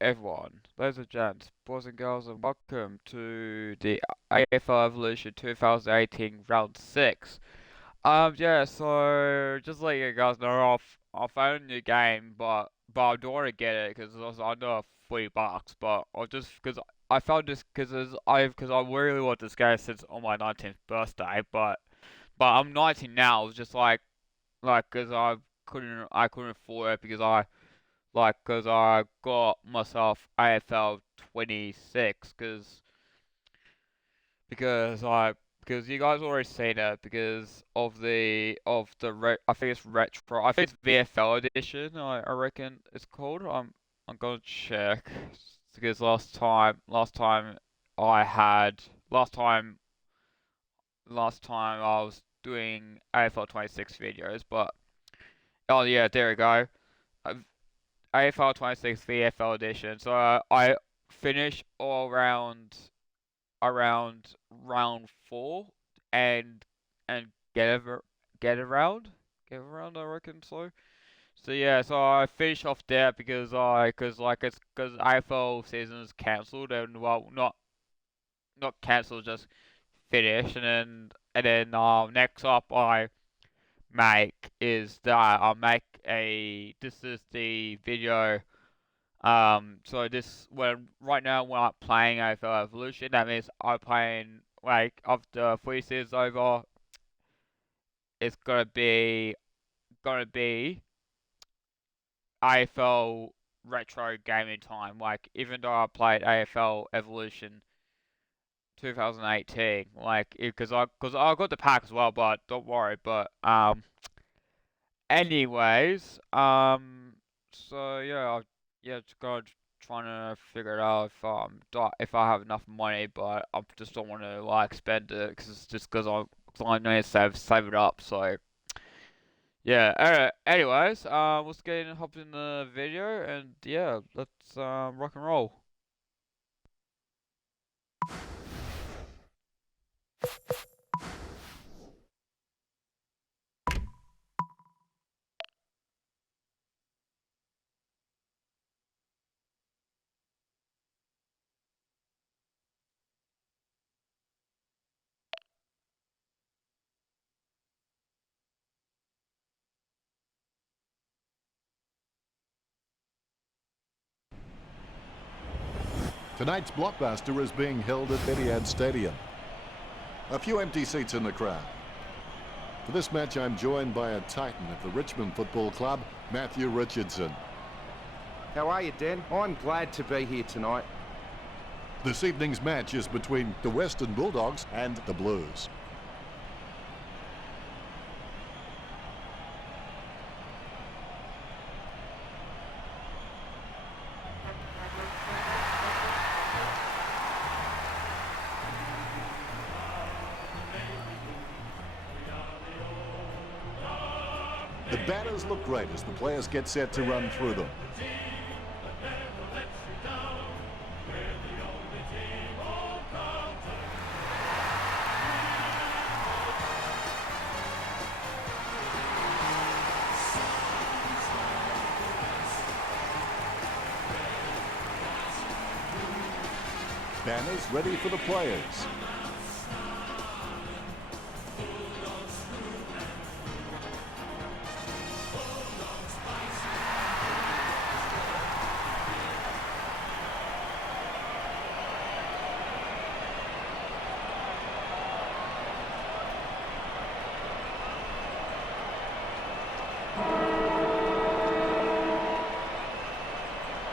everyone, ladies and gents, boys and girls, and welcome to the AFL Evolution 2018 Round 6. Yeah, so just to let you guys know, I found a new game, but I don't want to get it because it's under $40. But I just because I found this because I really want this game since on my 19th birthday. But I'm 19 now. It's just like because I couldn't afford it because I got myself AFL 26 because you guys already seen it because I think it's retro. I think it's VFL edition. I reckon it's called. I'm gonna check because last time I had last time I was doing AFL 26 videos, but oh yeah, there we go. Uh, AFL 26 VFL edition. So I finished all around round 4 and and get around, I reckon so. So yeah, so I finished off there because AFL season is cancelled, and well, not cancelled, just finished. And then next up I make is that I make a this is the video. So this when right now when I'm playing AFL Evolution, that means I'm playing like after 3 seasons over, it's gonna be AFL retro gaming time. Like even though I played AFL Evolution 2018, like because I got the pack as well, but don't worry. Anyways, so yeah, just gotta trying to figure it out if I have enough money, but I just don't want to like spend it because it's just I need to save it up. So yeah. Anyways, let's get in hop in the video and yeah, let's rock and roll. Tonight's blockbuster is being held at Etihad Stadium. A few empty seats in the crowd. For this match, I'm joined by a titan of the Richmond Football Club, Matthew Richardson. How are you, Dan? I'm glad to be here tonight. This evening's match is between the Western Bulldogs and the Blues. The batters look great as the players get set to run through them. Banners ready for the players.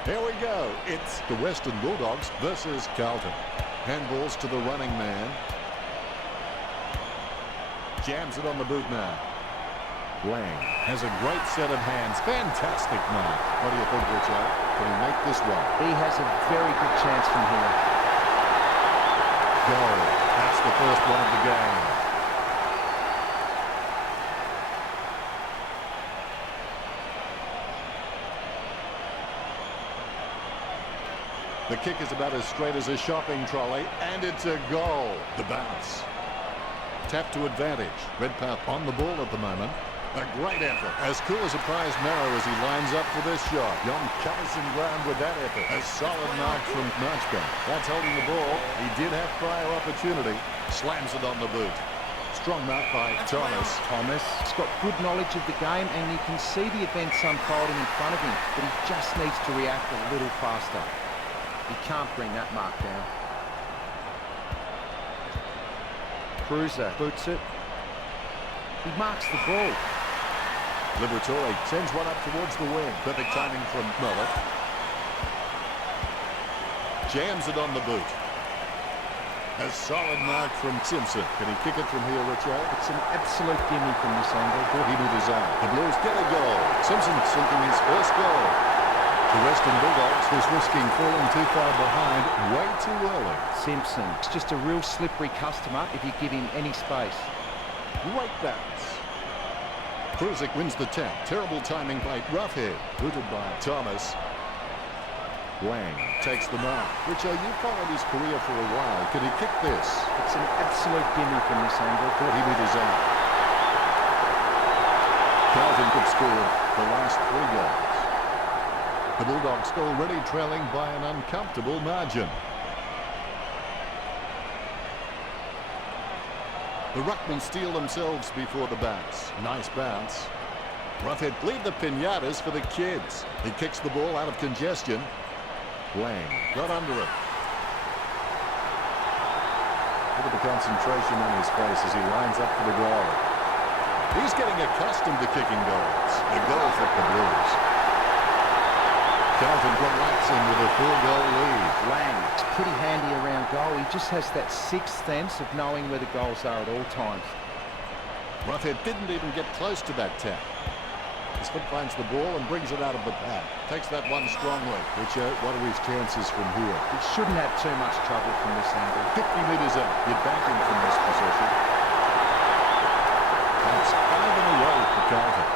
Here we go. It's the Western Bulldogs versus Carlton. Handballs to the running man. Jams it on the boot now. Lang has a great set of hands. Fantastic mark. What do you think, Richard? Can he make this one? He has a very good chance from here. Goal. That's the first one of the game. The kick is about as straight as a shopping trolley, and it's a goal. The bounce. Tap to advantage. Redpath on the ball at the moment. A great effort. As cool as a prize marrow as he lines up for this shot. Young covers some ground with that effort. A solid mark from Marchbank. That's holding the ball. He did have prior opportunity. Slams it on the boot. Strong mark by Thomas. Thomas has got good knowledge of the game and you can see the events unfolding in front of him, but he just needs to react a little faster. He can't bring that mark down. Cruiser boots it. He marks the ball. Liberatore sends one up towards the wing. Perfect timing from Mullet. Jams it on the boot. A solid mark from Simpson. Can he kick it from here, Richo? It's an absolute gimme from this angle. He with his arm. The Blues get a goal. Simpson sinking his first goal. The Western Bulldogs was risking falling too far behind way too early. Simpson, it's just a real slippery customer if you give him any space. Great bounce. Kruzik wins the tap. Terrible timing by Roughhead. Booted by Thomas. Wang takes the mark. Richo, you followed his career for a while. Can he kick this? It's an absolute gimme from this angle. 40 metres out. Carlton could score the last 3 goals. The Bulldogs already trailing by an uncomfortable margin. The Ruckmen steal themselves before the bounce. Nice bounce. Roughhead leave the pinatas for the kids. He kicks the ball out of congestion. Wang got under it. Look at the concentration on his face as he lines up for the goal. He's getting accustomed to kicking goals. A goal for the Blues. Carlton relaxing with a 4-goal lead. Lang, it's pretty handy around goal. He just has that sixth sense of knowing where the goals are at all times. Roughhead didn't even get close to that tap. His foot finds the ball and brings it out of the pad. Takes that one strongly. What are his chances from here? He shouldn't have too much trouble from this angle. 50 metres out. You're backing from this position. That's 5 in a row for Carlton.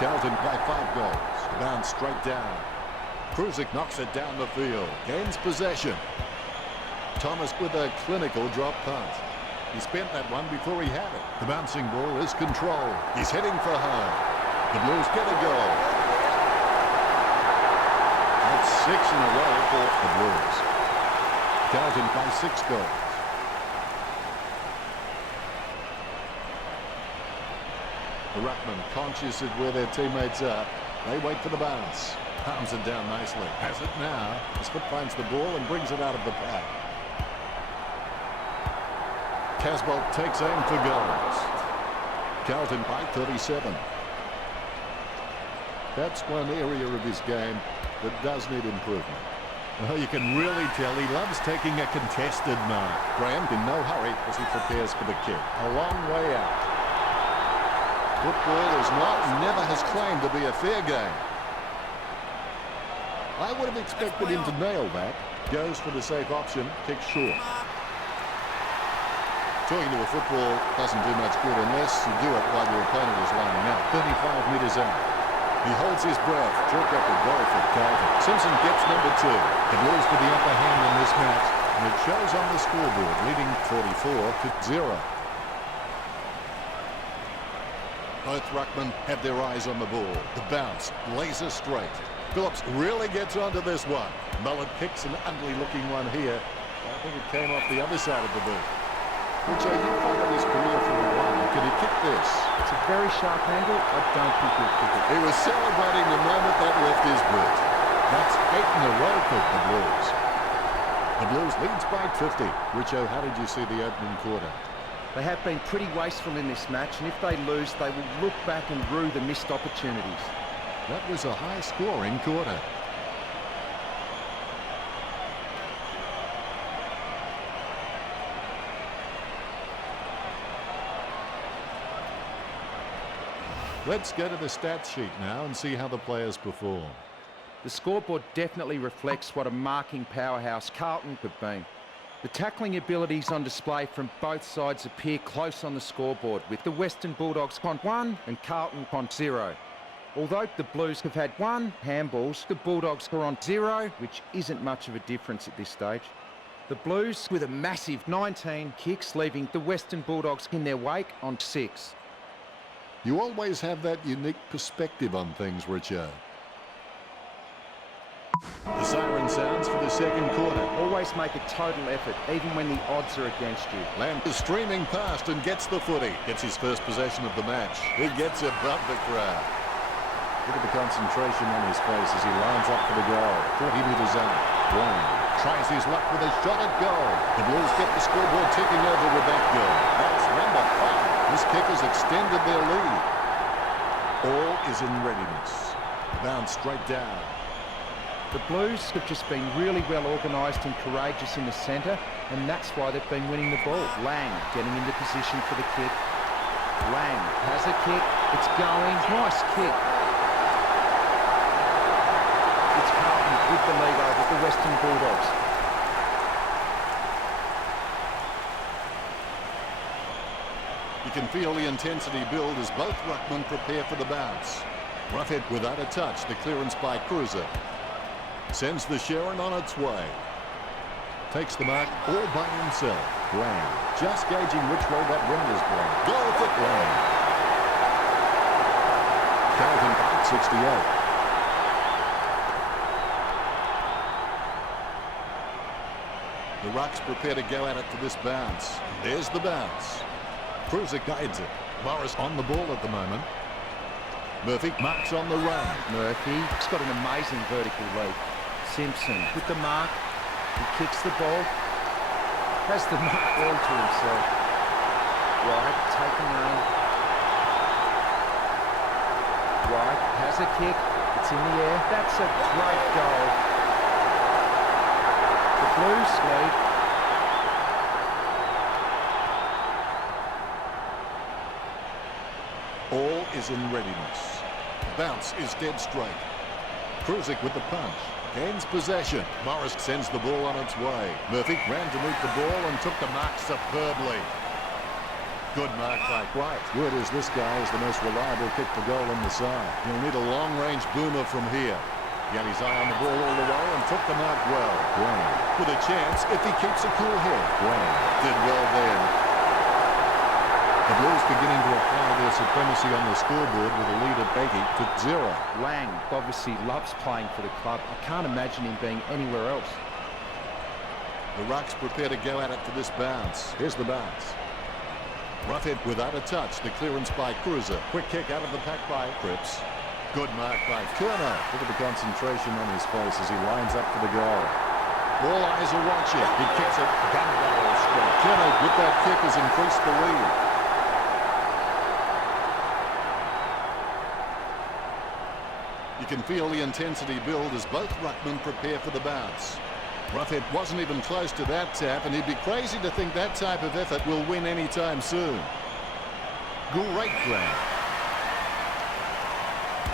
Carlton by 5 goals. Bounce straight down. Kruzik knocks it down the field. Gains possession. Thomas with a clinical drop punt. He spent that one before he had it. The bouncing ball is controlled. He's heading for home. The Blues get a goal. That's 6 in a row for the Blues. Carlton by 6 goals. The Ruckmen conscious of where their teammates are. They wait for the bounce. Palms it down nicely. Has it now. His foot finds the ball and brings it out of the pad. Casbolt takes aim for goals. Carlton by 37. That's one area of his game that does need improvement. Well, you can really tell he loves taking a contested mark. Graham in no hurry as he prepares for the kick. A long way out. Football is not and never has claimed to be a fair game. I would have expected him to nail that. Goes for the safe option, kicks short. Talking to a football doesn't do much good unless you do it while your opponent is lining up. 35 metres out. He holds his breath. Chalk up a goal for Carlton. Simpson gets number 2. The Blues with the upper hand in this match, and it shows on the scoreboard, leading 44-0. Both Ruckmen have their eyes on the ball. The bounce, laser straight. Phillips really gets onto this one. Mullet kicks an ugly-looking one here. I think it came off the other side of the boot. Richo, you followed his career for a while. Can he kick this? It's a very sharp angle. I don't think he'll kick it. He was celebrating the moment that left his boot. That's 8 in a row for the Blues. The Blues leads by 50. Richo, how did you see the opening quarter? They have been pretty wasteful in this match, and if they lose, they will look back and rue the missed opportunities. That was a high-scoring quarter. Let's go to the stats sheet now and see how the players perform. The scoreboard definitely reflects what a marking powerhouse Carlton have been. The tackling abilities on display from both sides appear close on the scoreboard, with the Western Bulldogs on 1 and Carlton on 0. Although the Blues have had 1 handballs, the Bulldogs are on 0, which isn't much of a difference at this stage. The Blues with a massive 19 kicks, leaving the Western Bulldogs in their wake on 6. You always have that unique perspective on things, Richard. The siren sounds for the second quarter. Always make a total effort, even when the odds are against you. Lamb is streaming past and gets the footy. Gets his first possession of the match. He gets above the crowd. Look at the concentration on his face as he lines up for the goal. 40 metres out. Lamb tries his luck with a shot at goal. The Blues get the scoreboard ticking over with that goal. That's number 5. This kick has extended their lead. All is in readiness. Bounce straight down. The Blues have just been really well organised and courageous in the centre, and that's why they've been winning the ball. Lang getting into position for the kick. Lang has a kick. It's going. Nice kick. It's Carlton with the lead over the Western Bulldogs. You can feel the intensity build as both ruckmen prepare for the bounce. Roughhead without a touch. The clearance by Cruiser. Sends the Sharon on its way. Takes the mark all by himself. Lang just gauging which way that wind is blowing. Goal for Lang. Carlton back 68. The Rucks prepare to go at it for this bounce. There's the bounce. Cruiser guides it. Morris on the ball at the moment. Murphy marks on the run. Murphy's got an amazing vertical leap. Simpson with the mark. He kicks the ball. Has the mark all to himself. Wright taking aim. Wright has a kick. It's in the air. That's a great goal. The Blues lead. All is in readiness. The bounce is dead straight. Kruzik with the punch. Gains possession. Morris sends the ball on its way. Murphy ran to meet the ball and took the mark superbly. Good mark by White. Word is this guy is the most reliable kick for goal on the side. He'll need a long-range boomer from here. He had his eye on the ball all the way and took the mark well. Wayne with a chance if he keeps a cool head. Wayne did well then. The Blues beginning to apply their supremacy on the scoreboard with a lead of 80-0. Lang obviously loves playing for the club. I can't imagine him being anywhere else. The Rucks prepare to go at it for this bounce. Here's the bounce. Roughhead without a touch. The clearance by Cruiser. Quick kick out of the pack by Cripps. Good mark by Kerner. Look at the concentration on his face as he lines up for the goal. All eyes are watching. He kicks it. Gun goal straight. Kerner with that kick has increased the lead. You can feel the intensity build as both ruckmen prepare for the bounce. Roughhead wasn't even close to that tap, and he'd be crazy to think that type of effort will win anytime soon. Great grab.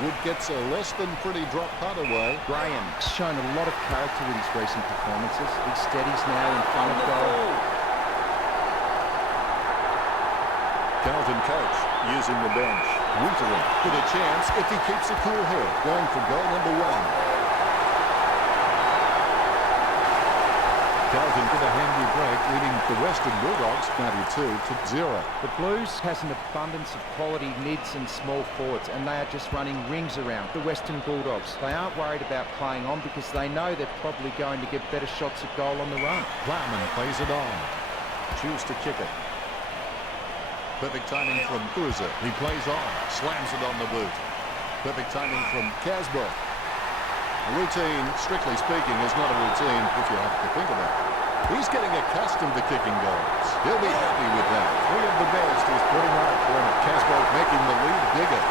Wood gets a less than pretty drop putt away. Graham's shown a lot of character with his recent performances. He steadies now in front of goal. Carlton coach using the bench. Winterland with a chance if he keeps a cool head. Going for goal number 1. Carlton with a handy break, leading the Western Bulldogs 92-0. The Blues has an abundance of quality mids and small forwards, and they are just running rings around the Western Bulldogs. They aren't worried about playing on because they know they're probably going to get better shots at goal on the run. Plowman plays it on. Choose to kick it. Perfect timing from Cruiser. He plays on. Slams it on the boot. Perfect timing from Casboh. A routine, strictly speaking, is not a routine if you have to think about it. He's getting accustomed to kicking goals. He'll be happy with that. 3 of the best he's putting out for him. Casboh making the lead bigger.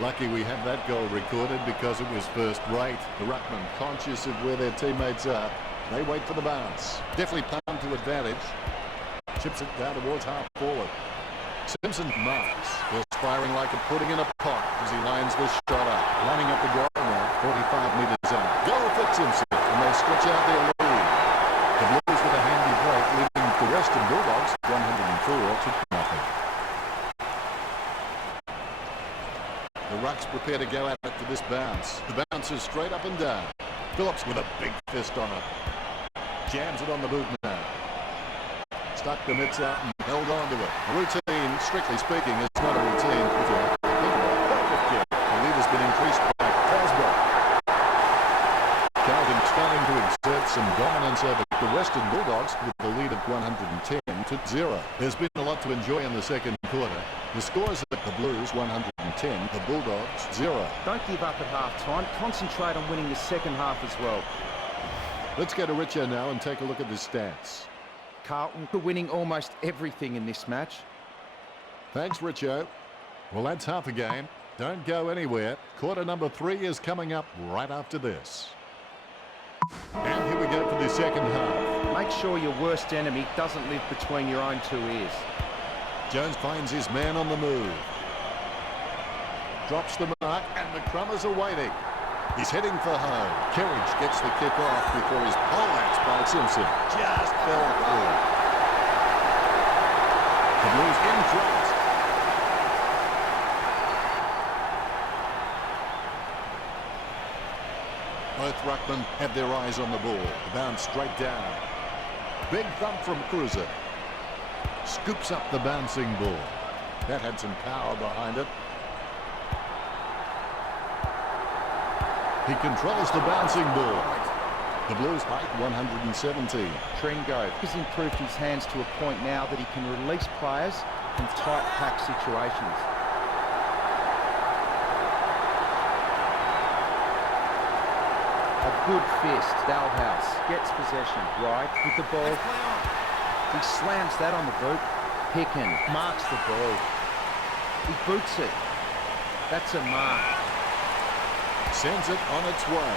Lucky we have that goal recorded because it was first rate. The ruckman conscious of where their teammates are. They wait for the bounce. Definitely palmed to advantage. Chips it down towards half forward. Simpson marks. Perspiring like a pudding in a pot as he lines this shot up. Lining up the goal now. 45 metres out. Goal for Simpson. And they stretch out their lead. The Blues with a handy break leading the Western Bulldogs 104-0. The Rucks prepare to go at it for this bounce. The bounce is straight up and down. Phillips with a big fist on it. Jams it on the boot now. Stuck the mitts out and held on to it. Routine, strictly speaking, is not a routine. Perfect kick. The lead has been increased by Caswell. Carlton starting to exert some dominance over the Western Bulldogs with the lead of 110-0. There's been a lot to enjoy in the second quarter. The scores at the Blues 110, the Bulldogs 0. Don't give up at half-time. Concentrate on winning the second half as well. Let's go to Richo now and take a look at the stats. Carlton are winning almost everything in this match. Thanks, Richo. Well, that's half a game. Don't go anywhere. Quarter number 3 is coming up right after this. And here we go for the second half. Make sure your worst enemy doesn't live between your own two ears. Jones finds his man on the move. Drops the mark and the Crummers are waiting. He's heading for home. Kerridge gets the kick off before his poleaxe by Simpson just fell through. The Blues in front. Both ruckmen have their eyes on the ball. The bounce straight down. Big thump from Cruiser. Scoops up the bouncing ball. That had some power behind it. He controls the bouncing ball. The Blues height 117. Tringo has improved his hands to a point now that he can release players from tight pack situations. A good fist. Dalhouse gets possession. Right with the ball. He slams that on the boot. Picken marks the ball. He boots it. That's a mark. Sends it on its way.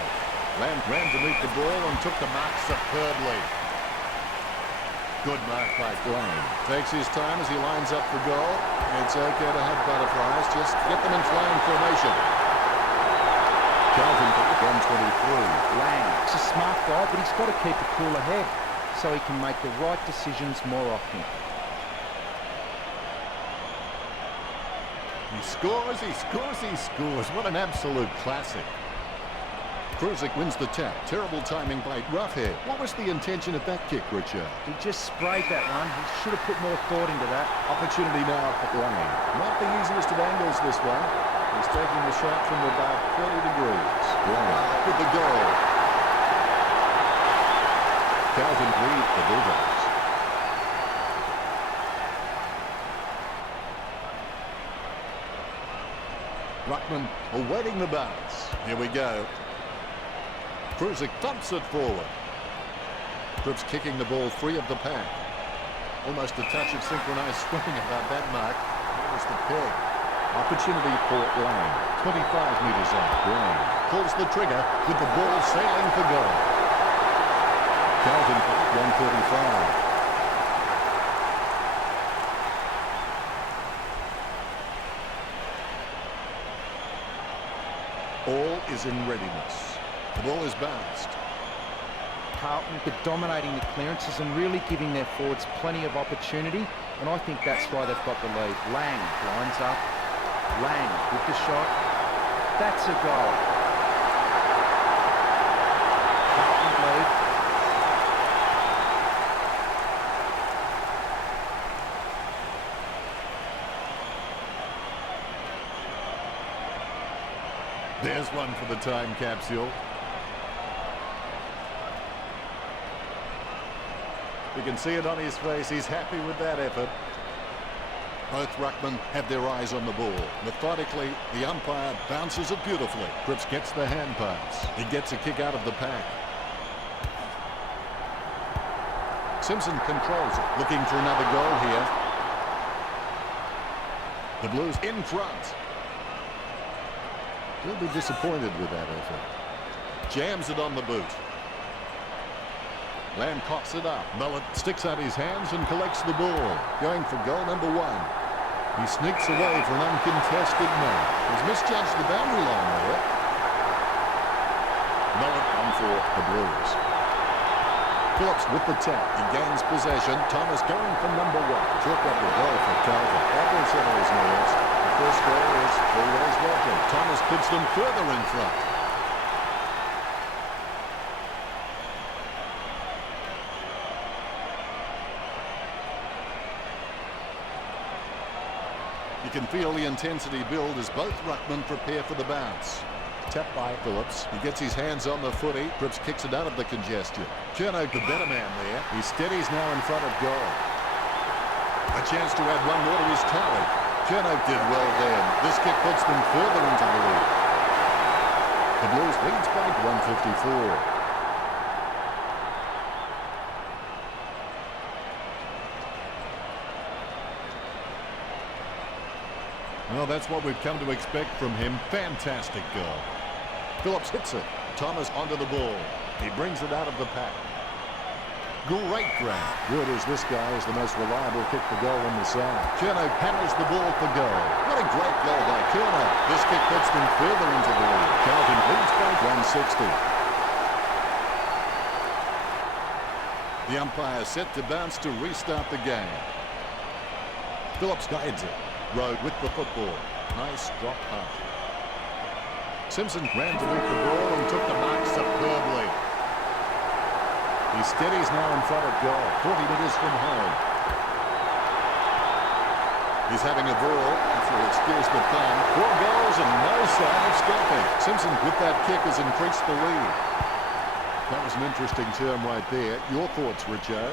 Lamb ran to meet the ball and took the mark superbly. Good mark by Blaine. Takes his time as he lines up for goal. It's okay to have butterflies. Just get them in flying formation. Calvin at 123. Lang, it's a smart guy, but he's got to keep a cooler head so he can make the right decisions more often. He scores, he scores, he scores. What an absolute classic. Kruzik wins the tap. Terrible timing by Roughhead. What was the intention of that kick, Richard? He just sprayed that one. He should have put more thought into that. Opportunity now for Lane. Not the easiest of angles, this one. He's taking the shot from about 30 degrees. Lane with the goal. Calvin lead the Bulldogs. Ruckman awaiting the bounce. Here we go. Kruzik dumps it forward. Cripps kicking the ball free of the pack. Almost a touch of synchronized swimming about that mark. There's the peg. Opportunity for Lane. 25 metres out. Lane pulls the trigger with the ball sailing for goal. Calvin 135. All is in readiness. The ball is bounced. Carlton are dominating the clearances and really giving their forwards plenty of opportunity, and I think that's why they've got the lead. Lang lines up. Lang with the shot. That's a goal. Carlton lead. There's one for the time capsule. You can see it on his face. He's happy with that effort. Both ruckmen have their eyes on the ball. Methodically, the umpire bounces it beautifully. Cripps gets the hand pass. He gets a kick out of the pack. Simpson controls it, looking for another goal here. The Blues in front. He'll be disappointed with that effort. Jams it on the boot. Lamb coughs it up. Mullet sticks out his hands and collects the ball. Going for goal number 1. He sneaks away for an uncontested mark. He's misjudged the boundary line there. Mullet on for the Blues. Phillips with the tap. He gains possession. Thomas going for number 1. Chalk up the goal for Calvin. That will settle his nerves. The first goal is always welcome. Thomas puts them further in front. You can feel the intensity build as both ruckmen prepare for the bounce. Tapped by Phillips. He gets his hands on the footy. Cripps kicks it out of the congestion. Chernow, the better man there. He steadies now in front of goal. A chance to add one more to his tally. Chernow did well then. This kick puts them further into the lead. The Blues leads by 154. Well, that's what we've come to expect from him. Fantastic goal. Phillips hits it. Thomas onto the ball. He brings it out of the pack. Great grab. Word is this guy is the most reliable kick for goal in the side. Chernow hammers the ball for goal. What a great goal by Chernow. This kick puts them further into the lead. Carlton leads by 160. The umpire set to bounce to restart the game. Phillips guides it. Road with the football. Nice drop punt. Simpson ran to meet the ball and took the mark superbly. He steadies now in front of goal, 40 metres from home. He's having a ball, if you'll excuse the pun. 4 goals and no sign of stopping. Simpson with that kick has increased the lead. That was an interesting term right there. Your thoughts, Richo?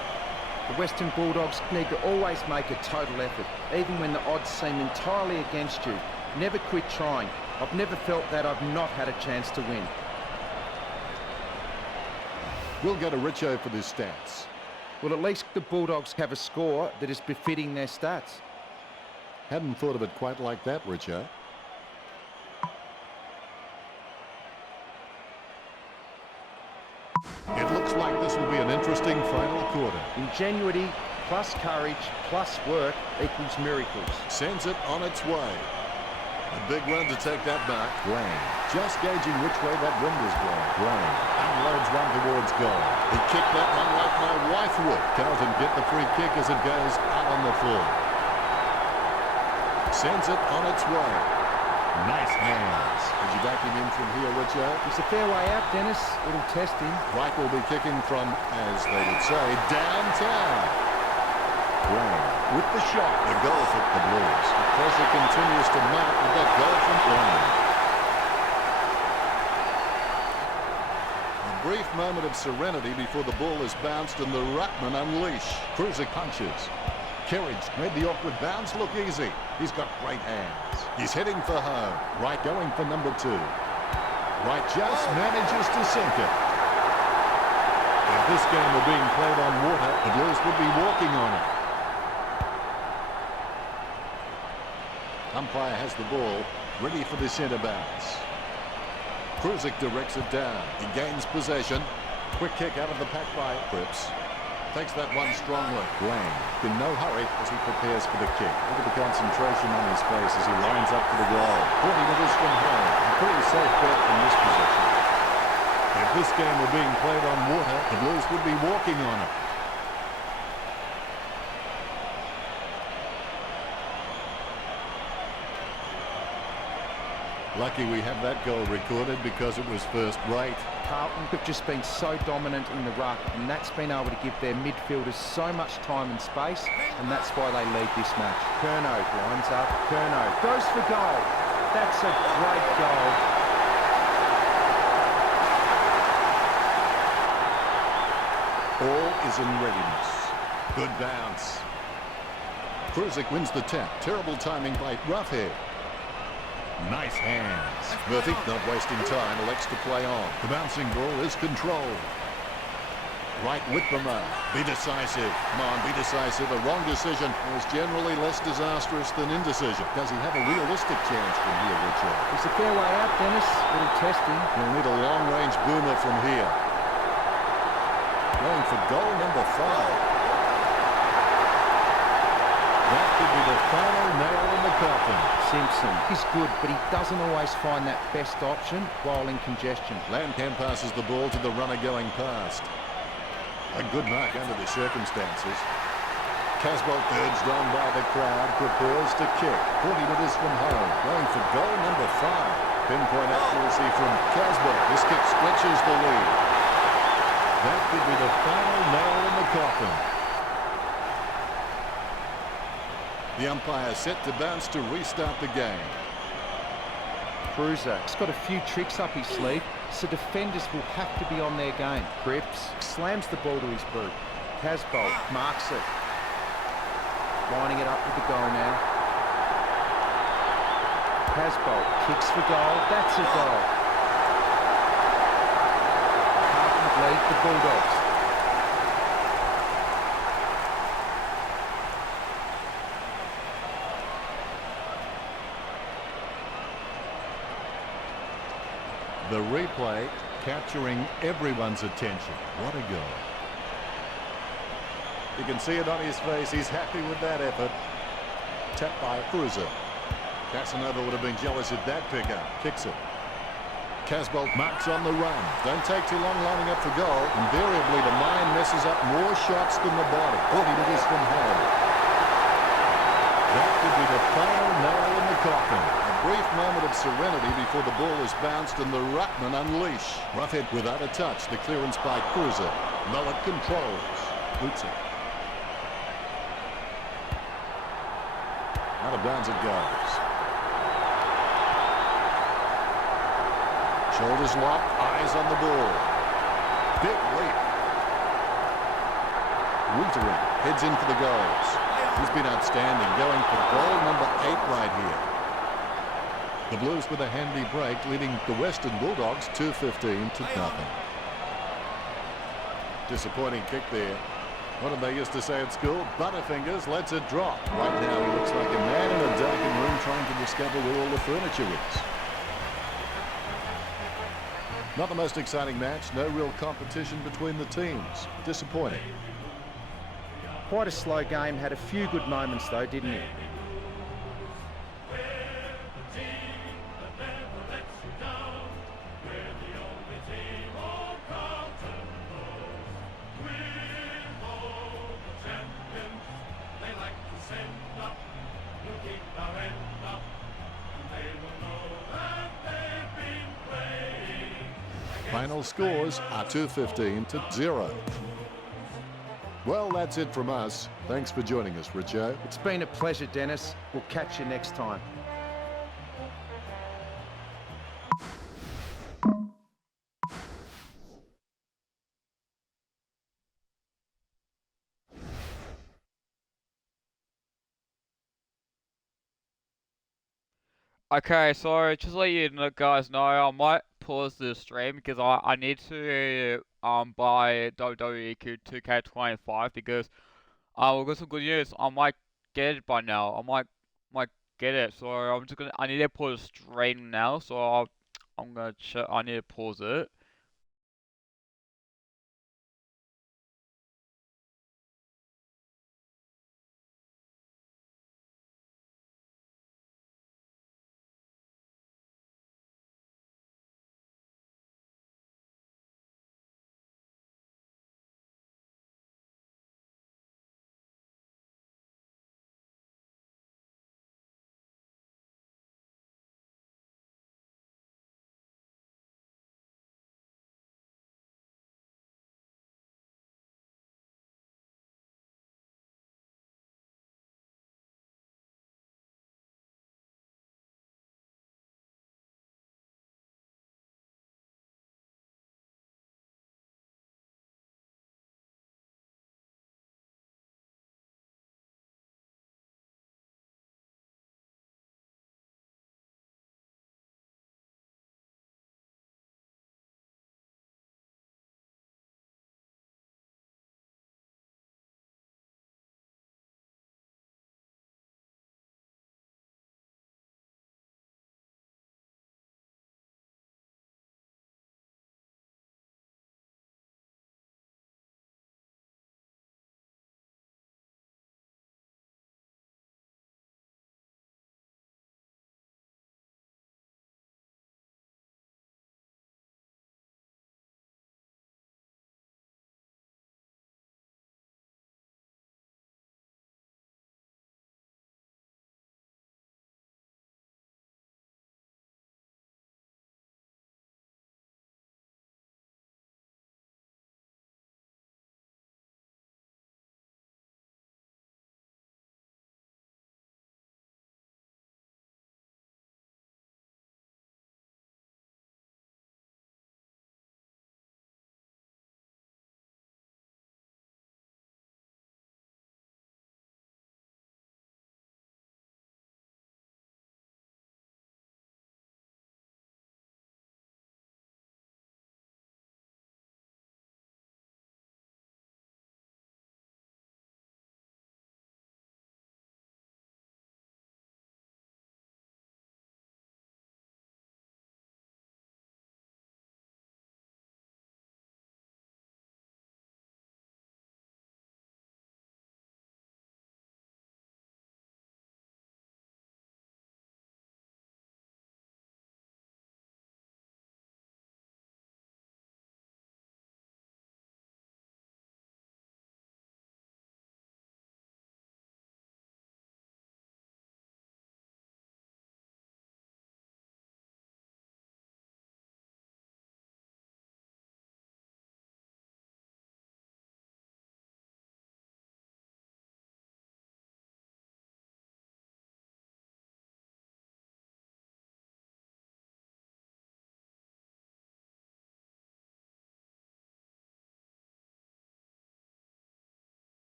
The Western Bulldogs need to always make a total effort, even when the odds seem entirely against you. Never quit trying. I've never felt that I've not had a chance to win. We'll go to Richo for the stats. Well, at least the Bulldogs have a score that is befitting their stats. Hadn't thought of it quite like that, Richo. It looks like this will be an interesting final quarter. Ingenuity plus courage plus work equals miracles. Sends it on its way. A big run to take that back. Lane just gauging which way that wind is blowing. Lane unloads one towards goal. He kicked that one like my wife would. Carlton get the free kick as it goes out on the floor. Sends it on its way. Nice hands. Did you back him in from here, Richo? It's a fair way out, Dennis. It'll test him. Wright will be kicking from, as they would say, downtown. Brown with the shot. The goal for the Blues. The pressure continues to mount with that goal from Brown. A brief moment of serenity before the ball is bounced and the ruckman unleash. Cruiser punches. Kerridge made the awkward bounce look easy. He's got great hands. He's heading for home. Wright going for number 2. Wright just manages to sink it. If this game were being played on water, the Blues would be walking on it. Umpire has the ball, ready for the centre bounce. Kruzek directs it down. He gains possession. Quick kick out of the pack by Cripps. Takes that one strongly. Lang in no hurry as he prepares for the kick. Look at the concentration on his face as he lines up for the goal. 40 metres from home. A pretty safe bet from this position. If this game were being played on water, the Blues would be walking on it. Lucky we have that goal recorded because it was first rate. Carlton have just been so dominant in the ruck, and that's been able to give their midfielders so much time and space, and that's why they lead this match. Curnow lines up. Curnow goes for goal. That's a great goal. All is in readiness. Good bounce. Kruzek wins the tap. Terrible timing by Roughhead. Nice hands. Murphy, not wasting time, elects to play on. The bouncing ball is controlled. Right with the mark. Be decisive. Come on, be decisive. A wrong decision is generally less disastrous than indecision. Does he have a realistic chance from here, Richard? It's a fair way out, Dennis. It'll test him. He'll need a long-range boomer from here. Going for goal number 5. That could be the final nail in the coffin. Simpson is good, but he doesn't always find that best option while in congestion. Landcamp passes the ball to the runner going past. A good mark under the circumstances. Casbolt, urged on by the crowd, prepares to kick. 40 metres from home, going for goal number 5. Pinpoint accuracy from Casbolt. This kick stretches the lead. That could be the final nail in the coffin. The umpire set to bounce to restart the game. Cruiser, he's got a few tricks up his sleeve, so defenders will have to be on their game. Cripps slams the ball to his boot. Casbolt marks it. Lining it up with the goal now. Casbolt kicks for goal. That's a goal. Carlton lead the Bulldogs. The replay capturing everyone's attention. What a goal. You can see it on his face. He's happy with that effort. Tapped by Cruiser. Casanova would have been jealous at that pickup. Kicks it. Casbolt marks on the run. Don't take too long lining up for goal. Invariably, the mind messes up more shots than the body. 40 metres from home. That could be the final nail in the coffin. A brief moment of serenity before the ball is bounced and the ruckman unleash. Rough hit without a touch. The clearance by Cruiser. Mullet controls. Boots it. Out of bounds it goes. Shoulders locked, eyes on the ball. Big leap. Wuthering heads in for the goals. He's been outstanding, going for goal number 8 right here. The Blues with a handy break, leading the Western Bulldogs 2-15 to nothing. Disappointing kick there. What did they used to say at school? Butterfingers lets it drop. Right now he looks like a man in a darkened room trying to discover where all the furniture is. Not the most exciting match. No real competition between the teams. Disappointing. Quite a slow game. Had a few good moments though, didn't it? Final scores are 2-15 to 0. Well, that's it from us. Thanks for joining us, Richo. It's been a pleasure, Dennis. We'll catch you next time. Okay, so just to let you guys know, I might pause the stream because I need to buy WWE 2K25 because we've got some good news. I might get it by now. I might get it. So I need to pause the stream now. So I'm gonna check. I need to pause it.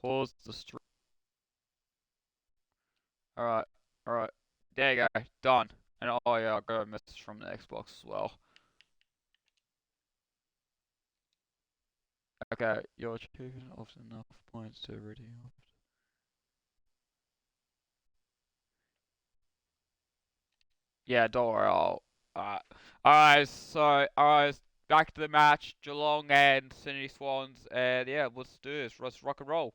Pause the stream. Alright, alright. There you go. Done. And oh yeah, I got a message from the Xbox as well. Okay, you're achieving often enough points to redeem. Yeah, don't worry, alright, back to the match. Geelong and Sydney Swans, and yeah, let's do this. Let's rock and roll.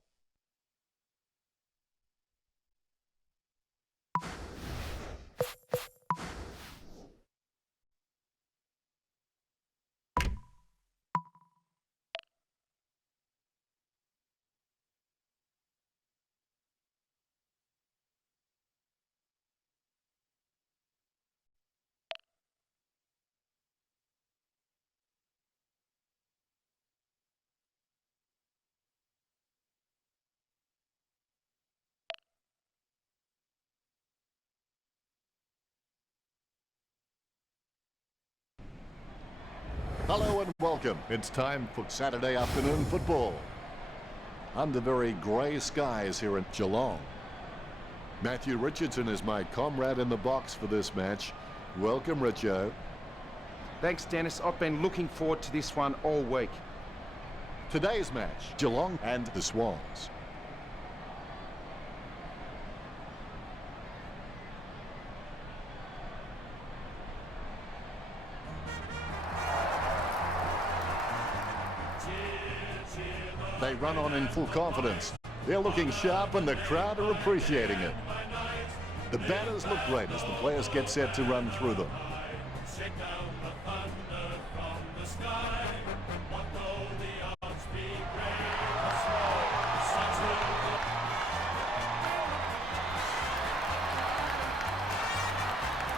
Hello and welcome. It's time for Saturday afternoon football. Under very grey skies here at Geelong. Matthew Richardson is my comrade in the box for this match. Welcome, Richo. Thanks, Dennis. I've been looking forward to this one all week. Today's match, Geelong and the Swans. They run on in full confidence. They're looking sharp and the crowd are appreciating it. The batters look great as the players get set to run through them.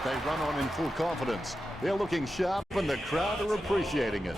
They run on in full confidence. They're looking sharp and the crowd are appreciating it.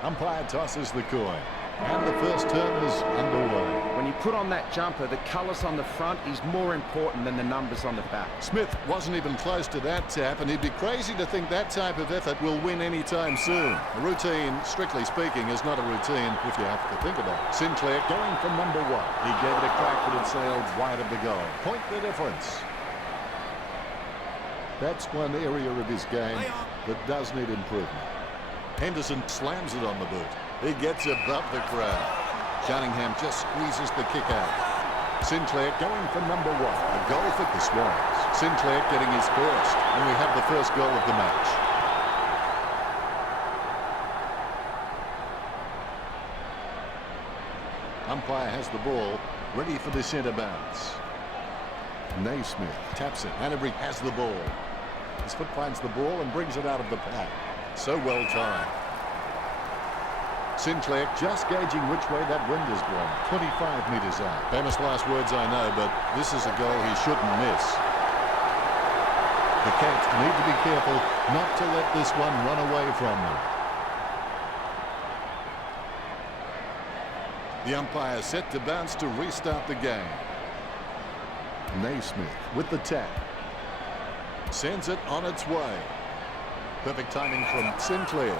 Umpire tosses the coin, and the first turn is underway. When you put on that jumper, the colours on the front is more important than the numbers on the back. Smith wasn't even close to that tap, and he'd be crazy to think that type of effort will win any time soon. A routine, strictly speaking, is not a routine if you have to think about it. Sinclair going for number one. He gave it a crack, but it sailed wide of the goal. Point the difference. That's one area of his game that does need improvement. Henderson slams it on the boot. He gets above the crowd. Cunningham just squeezes the kick out. Sinclair going for number one. A goal for the Swans. Sinclair getting his first. And we have the first goal of the match. Umpire has the ball, ready for the centre bounce. Naismith taps it. Hanbury has the ball. His foot finds the ball and brings it out of the pack. So well timed. Sinclair just gauging which way that wind is blowing. 25 metres out. Famous last words, I know, but this is a goal he shouldn't miss. The Cats need to be careful not to let this one run away from them. The umpire set to bounce to restart the game. Naismith with the tap. Sends it on its way. Perfect timing from Sinclair.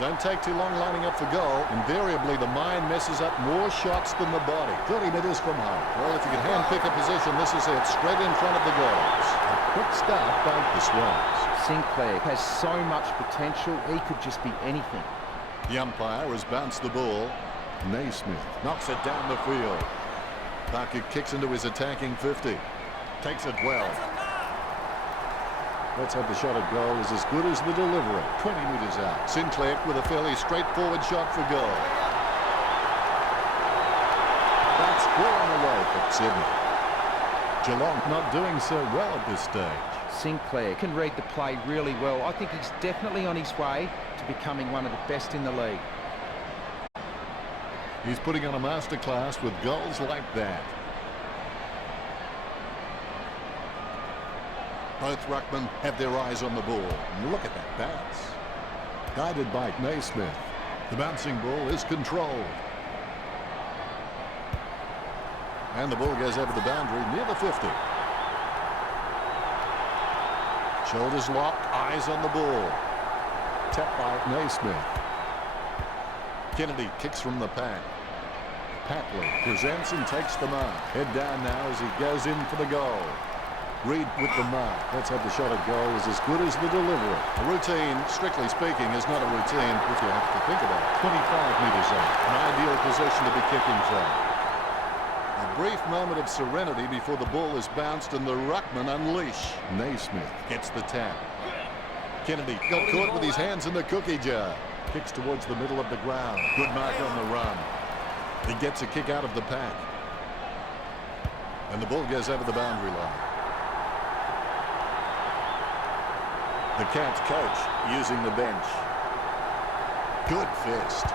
Don't take too long lining up for goal. Invariably, the mind messes up more shots than the body. 30 metres from home. Well, if you can hand-pick a position, this is it. Straight in front of the goals. A quick start by the Swans. Sinclair has so much potential, he could just be anything. The umpire has bounced the ball. Naismith knocks it down the field. Parker kicks into his attacking 50. Takes it well. Let's hope the shot at goal is as good as the delivery. 20 metres out. Sinclair with a fairly straightforward shot for goal. That's 4 on the way for Sydney. Geelong not doing so well at this stage. Sinclair can read the play really well. I think he's definitely on his way to becoming one of the best in the league. He's putting on a masterclass with goals like that. Both ruckmen have their eyes on the ball. And look at that bounce. Guided by Naismith. The bouncing ball is controlled. And the ball goes over the boundary near the 50. Shoulders locked, eyes on the ball. Tapped by Naismith. Kennedy kicks from the pack. Patley presents and takes the mark. Head down now as he goes in for the goal. Reed with the mark. Let's have the shot at goal is as good as the delivery. A routine, strictly speaking, is not a routine if you have to think about it. 25 metres out. An ideal position to be kicking from. A brief moment of serenity before the ball is bounced and the ruckman unleash. Naismith gets the tap. Kennedy got caught with his hands in the cookie jar. Kicks towards the middle of the ground. Good mark on the run. He gets a kick out of the pack. And the ball goes over the boundary line. The Cats coach using the bench. Good fist.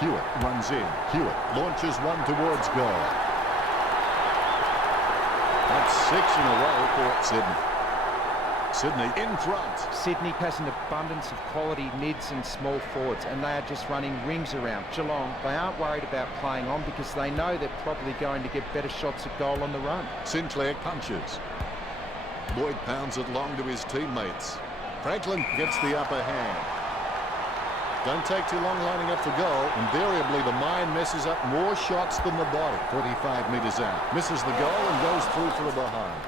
Hewitt runs in. Hewitt launches one towards goal. That's 6 in a row for Sydney. Sydney in front. Sydney has an abundance of quality mids and small forwards, and they are just running rings around Geelong. They aren't worried about playing on because they know they're probably going to get better shots at goal on the run. Sinclair punches. Lloyd pounds it long to his teammates. Franklin gets the upper hand. Don't take too long lining up for goal. Invariably, the mind messes up more shots than the body. 45 metres out. Misses the goal and goes through for a behind.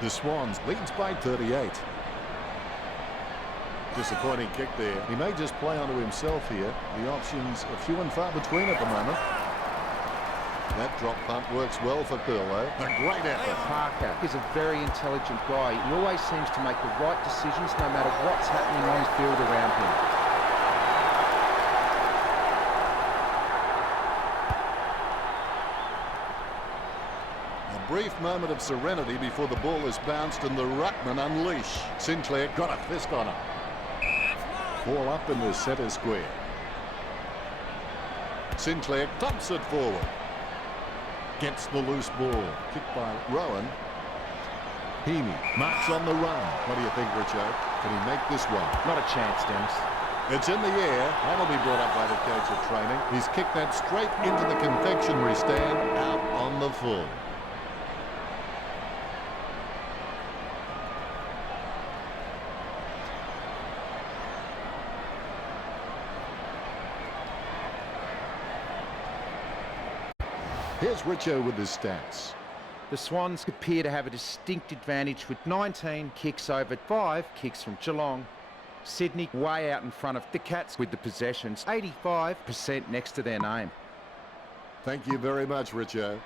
The Swans leads by 38. Disappointing kick there. He may just play onto himself here. The options are few and far between at the moment. That drop punt works well for Curlow. A great effort. Parker is a very intelligent guy. He always seems to make the right decisions no matter what's happening on the field around him. A brief moment of serenity before the ball is bounced and the ruckman unleash. Sinclair got a fist on him. Ball up in the centre square. Sinclair thumps it forward. Gets the loose ball. Kicked by Rowan. Heaney marks on the run. What do you think, Richo? Can he make this one? Not a chance, Dennis. It's in the air. That'll be brought up by the coach of training. He's kicked that straight into the confectionery stand out on the full. Here's Richo with his stats. The Swans appear to have a distinct advantage with 19 kicks over 5 kicks from Geelong. Sydney way out in front of the Cats with the possessions, 85% next to their name. Thank you very much, Richo.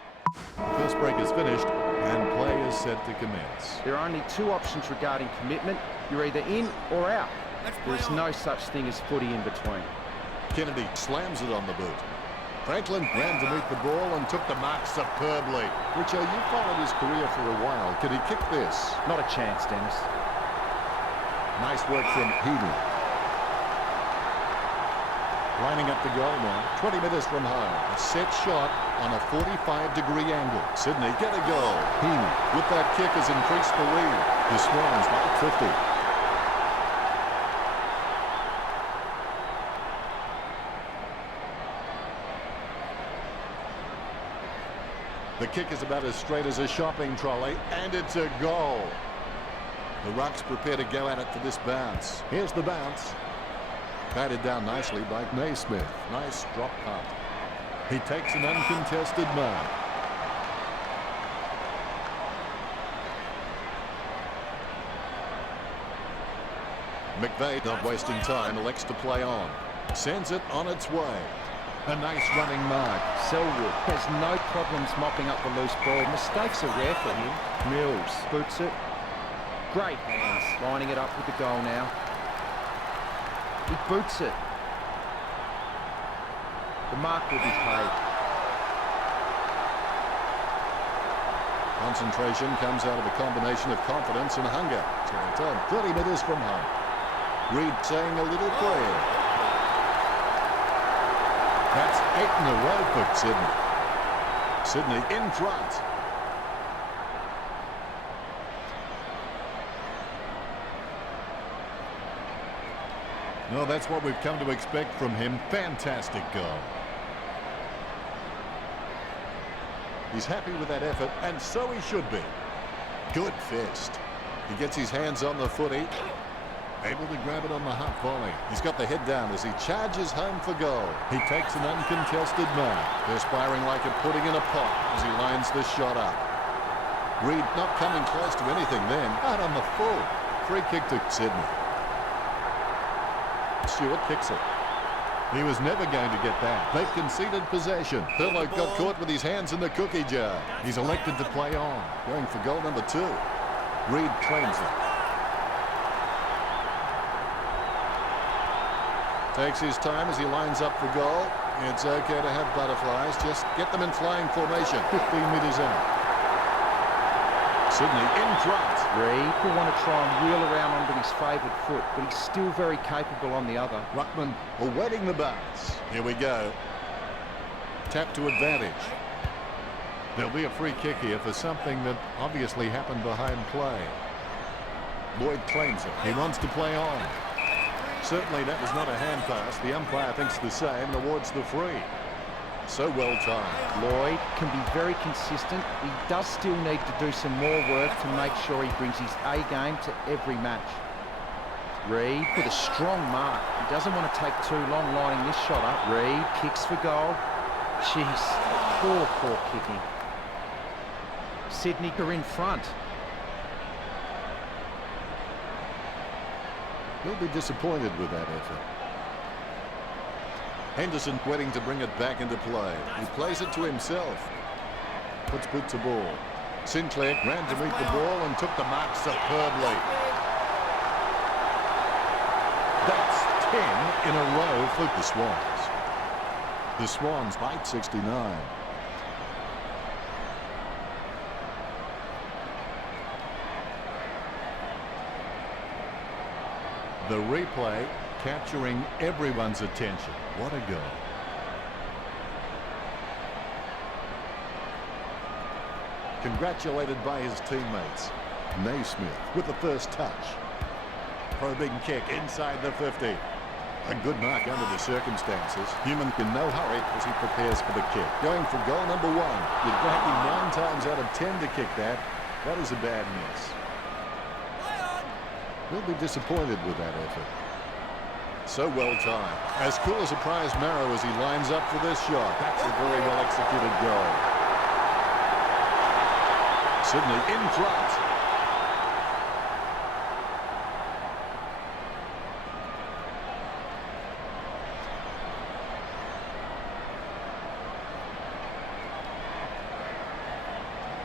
First break is finished and play is set to commence. There are only 2 options regarding commitment. You're either in or out. There's no such thing as footy in between. Kennedy slams it on the boot. Franklin ran to meet the ball and took the mark superbly. Richo, you followed his career for a while. Can he kick this? Not a chance, Dennis. Nice work from Heaney. Lining up the goal now. 20 metres from home. A set shot on a 45-degree angle. Sydney get a goal. Heaney with that kick has increased the lead. The Swans by 50. The kick is about as straight as a shopping trolley, and it's a goal. The Rucks prepare to go at it for this bounce. Here's the bounce. Batted down nicely by Naismith. Nice drop punt. He takes an uncontested mark. McVeigh, not wasting time, elects to play on. Sends it on its way. A nice running mark. Selwood has no problems mopping up the loose ball. Mistakes are rare for him. Mills boots it. Great hands. Lining it up with the goal now. He boots it. The mark will be paid. Concentration comes out of a combination of confidence and hunger. 30 metres from home. Reed saying a little prayer. 8 in a row for Sydney. Sydney in front. No, that's what we've come to expect from him. Fantastic goal. He's happy with that effort, and so he should be. Good fist. He gets his hands on the footy. Able to grab it on the half volley. He's got the head down as he charges home for goal. He takes an uncontested mark, perspiring like a pudding in a pot as he lines the shot up. Reed not coming close to anything then. Out on the full. Free kick to Sydney. Stewart kicks it. He was never going to get that. They've conceded possession. Pillow got caught with his hands in the cookie jar. He's elected to play on. Going for goal number 2. Reed claims it. Takes his time as he lines up for goal. It's okay to have butterflies. Just get them in flying formation. 15 metres out. Sydney in front. Reed will want to try and wheel around onto his favoured foot, but he's still very capable on the other. Ruckman awaiting the bounce. Here we go. Tap to advantage. There'll be a free kick here for something that obviously happened behind play. Lloyd claims it. He wants to play on. Certainly that was not a hand pass. The umpire thinks the same and awards the free. So well timed. Lloyd can be very consistent. He does still need to do some more work to make sure he brings his A game to every match. Reed with a strong mark. He doesn't want to take too long lining this shot up. Reed kicks for goal. Jeez, poor kicking. Sydney are in front. He'll be disappointed with that effort. Henderson waiting to bring it back into play. He plays it to himself. Puts boot to ball. Sinclair ran to meet the ball and took the mark superbly. That's 10 in a row for the Swans. The Swans bite 69. The replay capturing everyone's attention. What a goal. Congratulated by his teammates. Naismith with the first touch. Probing kick inside the 50. A good mark under the circumstances. Human in no hurry as he prepares for the kick. Going for goal number 1. You'd back him 9 times out of 10 to kick that. That is a bad miss. He'll be disappointed with that effort. So well timed. As cool as a prize marrow as he lines up for this shot. That's a very well executed goal. Sydney in front.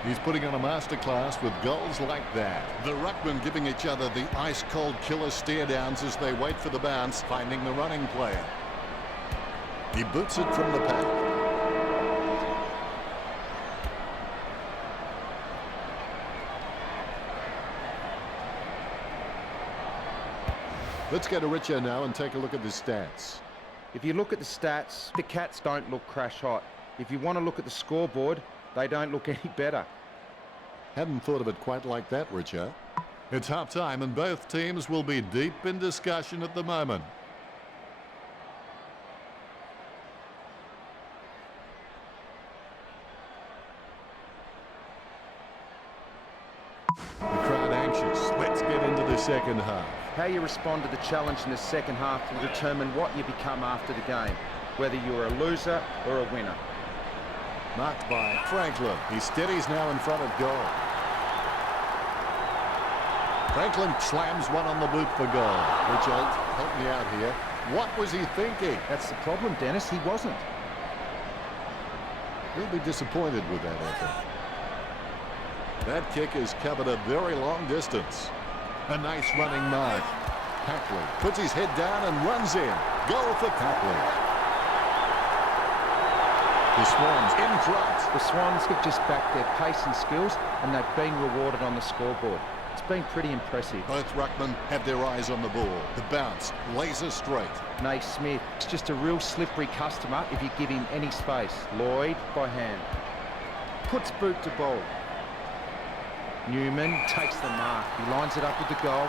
He's putting on a masterclass with goals like that. The ruckmen giving each other the ice-cold killer stare-downs as they wait for the bounce, finding the running player. He boots it from the pack. Let's go to Richo now and take a look at the stats. If you look at the stats, the Cats don't look crash hot. If you want to look at the scoreboard, they don't look any better. Hadn't thought of it quite like that, Richo. It's half-time and both teams will be deep in discussion at the moment. The crowd anxious. Let's get into the second half. How you respond to the challenge in the second half will determine what you become after the game, whether you're a loser or a winner. Marked by Franklin. He steadies now in front of goal. Franklin slams one on the boot for goal. Richard, help me out here. What was he thinking? That's the problem, Dennis. He wasn't. He'll be disappointed with that effort. That kick has covered a very long distance. A nice running mark. Packley puts his head down and runs in. Goal for Packley. The Swans in front. The Swans have just backed their pace and skills, and they've been rewarded on the scoreboard. It's been pretty impressive. Both ruckmen have their eyes on the ball. The bounce, laser straight. Naismith is just a real slippery customer if you give him any space. Lloyd by hand. Puts boot to ball. Newman takes the mark. He lines it up with the goal.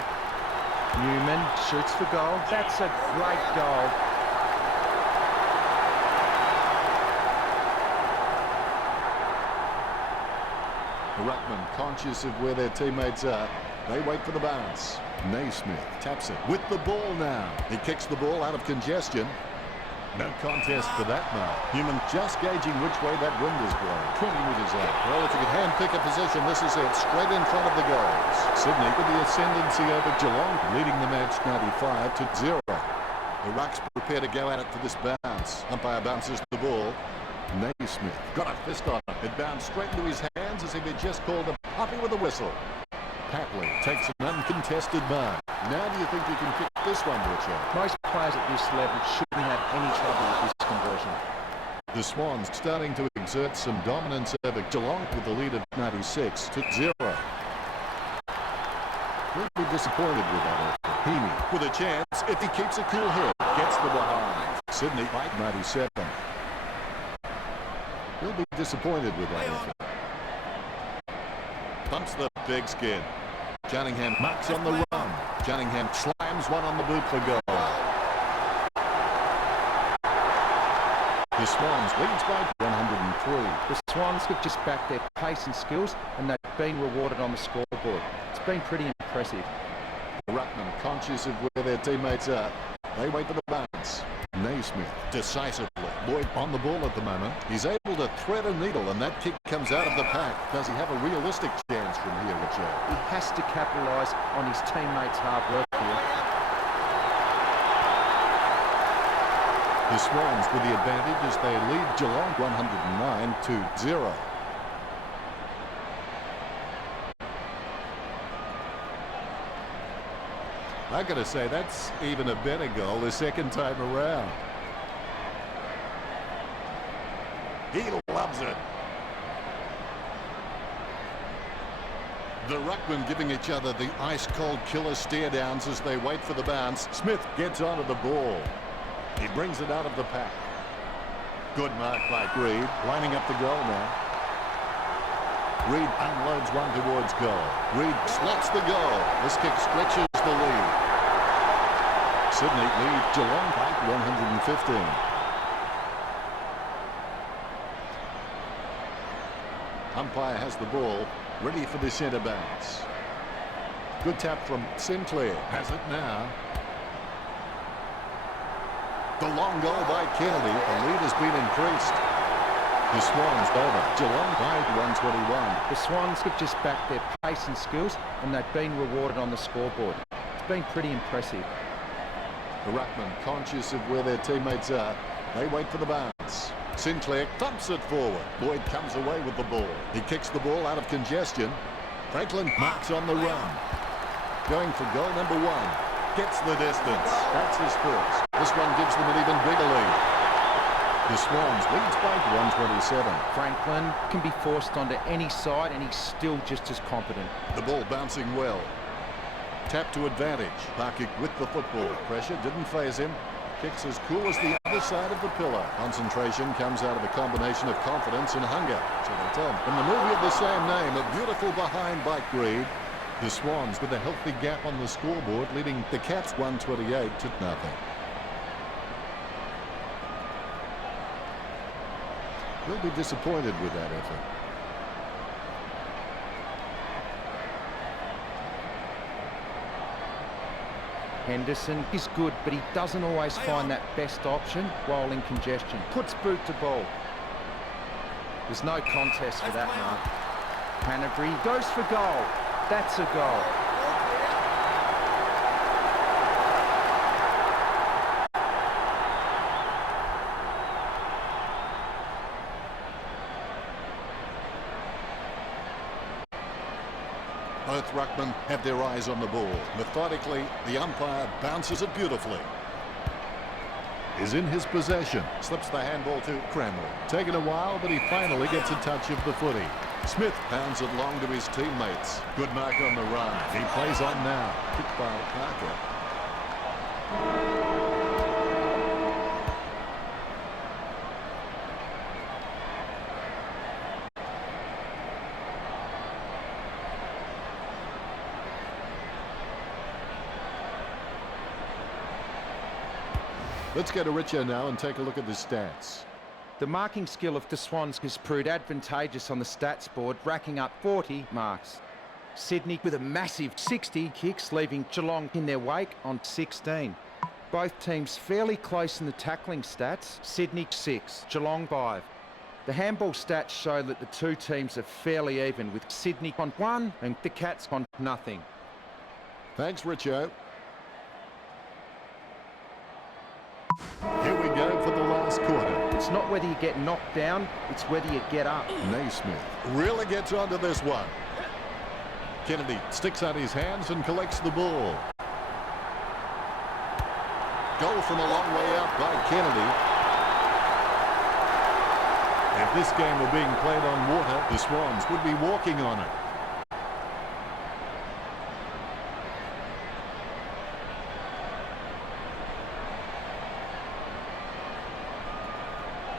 Newman shoots for goal. That's a great goal. The ruckman, conscious of where their teammates are, they wait for the bounce. Naismith taps it with the ball now. He kicks the ball out of congestion. No contest for that mark. Human just gauging which way that wind is blowing. 20 metres out. Well, if you could hand-pick a position, this is it. Straight in front of the goals. Sydney with the ascendancy over Geelong, leading the match 95-0. The Rucks prepare to go at it for this bounce. Umpire bounces the ball. Naismith got a fist on it. It bounced straight into his hands as if he'd just called a puppy with a whistle. Papley takes an uncontested mark. Now do you think you can kick this one, Richard? Most players at this level shouldn't have any trouble with this conversion. The Swans starting to exert some dominance over Geelong with the lead of 96-0. We'll be disappointed with that. Heaney with a chance if he keeps a cool head. Gets the behind. Sydney by 97. He'll be disappointed with that effort. Bumps the big skin. Cunningham marks on the run. Cunningham slams one on the boot for goal. The Swans leads by 103. The Swans have just backed their pace and skills, and they've been rewarded on the scoreboard. It's been pretty impressive. The ruckman, conscious of where their teammates are, they wait for the bounce. Naismith decisively. Lloyd on the ball at the moment. He's able to thread a needle, and that kick comes out of the pack. Does he have a realistic chance from here, Richard? He has to capitalise on his teammates' hard work here. The Swans with the advantage as they lead Geelong 109-0. I've got to say, that's even a better goal the second time around. He loves it. The ruckmen giving each other the ice-cold killer stare-downs as they wait for the bounce. Smith gets onto the ball. He brings it out of the pack. Good mark by Reid, lining up the goal now. Reid unloads one towards goal. Reid slots the goal. This kick stretches the lead. Sydney lead Geelong by 115. Umpire has the ball, ready for the centre bounce. Good tap from Sinclair. Has it now. The long goal by Kennedy. The lead has been increased. The Swans over. Geelong by 121. The Swans have just backed their pace and skills, and they've been rewarded on the scoreboard. It's been pretty impressive. The ruckman, conscious of where their teammates are, they wait for the bounce. Sinclair thumps it forward. Lloyd comes away with the ball. He kicks the ball out of congestion. Franklin marks on the run. Going for goal number one. Gets the distance. That's his first. This one gives them an even bigger lead. The Swans leads by 127. Franklin can be forced onto any side, and he's still just as competent. The ball bouncing well. Tap to advantage. Parkick with the football. Pressure didn't faze him. Kicks as cool as the other side of the pillar. Concentration comes out of a combination of confidence and hunger. So they tell him. In the movie of the same name, a beautiful behind by Reid. The Swans with a healthy gap on the scoreboard, leading the Cats 128-0. He'll be disappointed with that effort. Henderson is good, but he doesn't always find that best option while in congestion. Puts boot to ball. There's no contest for that mark. Canterbury goes for goal. That's a goal. Both ruckmen have their eyes on the ball. Methodically, the umpire bounces it beautifully. Is in his possession. Slips the handball to Cranwell. Taken a while, but he finally gets a touch of the footy. Smith pounds it long to his teammates. Good mark on the run. He plays on now. Kicked by Parker. Let's go to Richo now and take a look at the stats. The marking skill of the Swans has proved advantageous on the stats board, racking up 40 marks. Sydney with a massive 60 kicks, leaving Geelong in their wake on 16. Both teams fairly close in the tackling stats. Sydney 6, Geelong 5. The handball stats show that the two teams are fairly even, with Sydney on 1 and the Cats on nothing. Thanks, Richo. Here we go for the last quarter. It's not whether you get knocked down, it's whether you get up. Naismith really gets onto this one. Kennedy sticks out his hands and collects the ball. Goal from a long way out by Kennedy. If this game were being played on water, the Swans would be walking on it.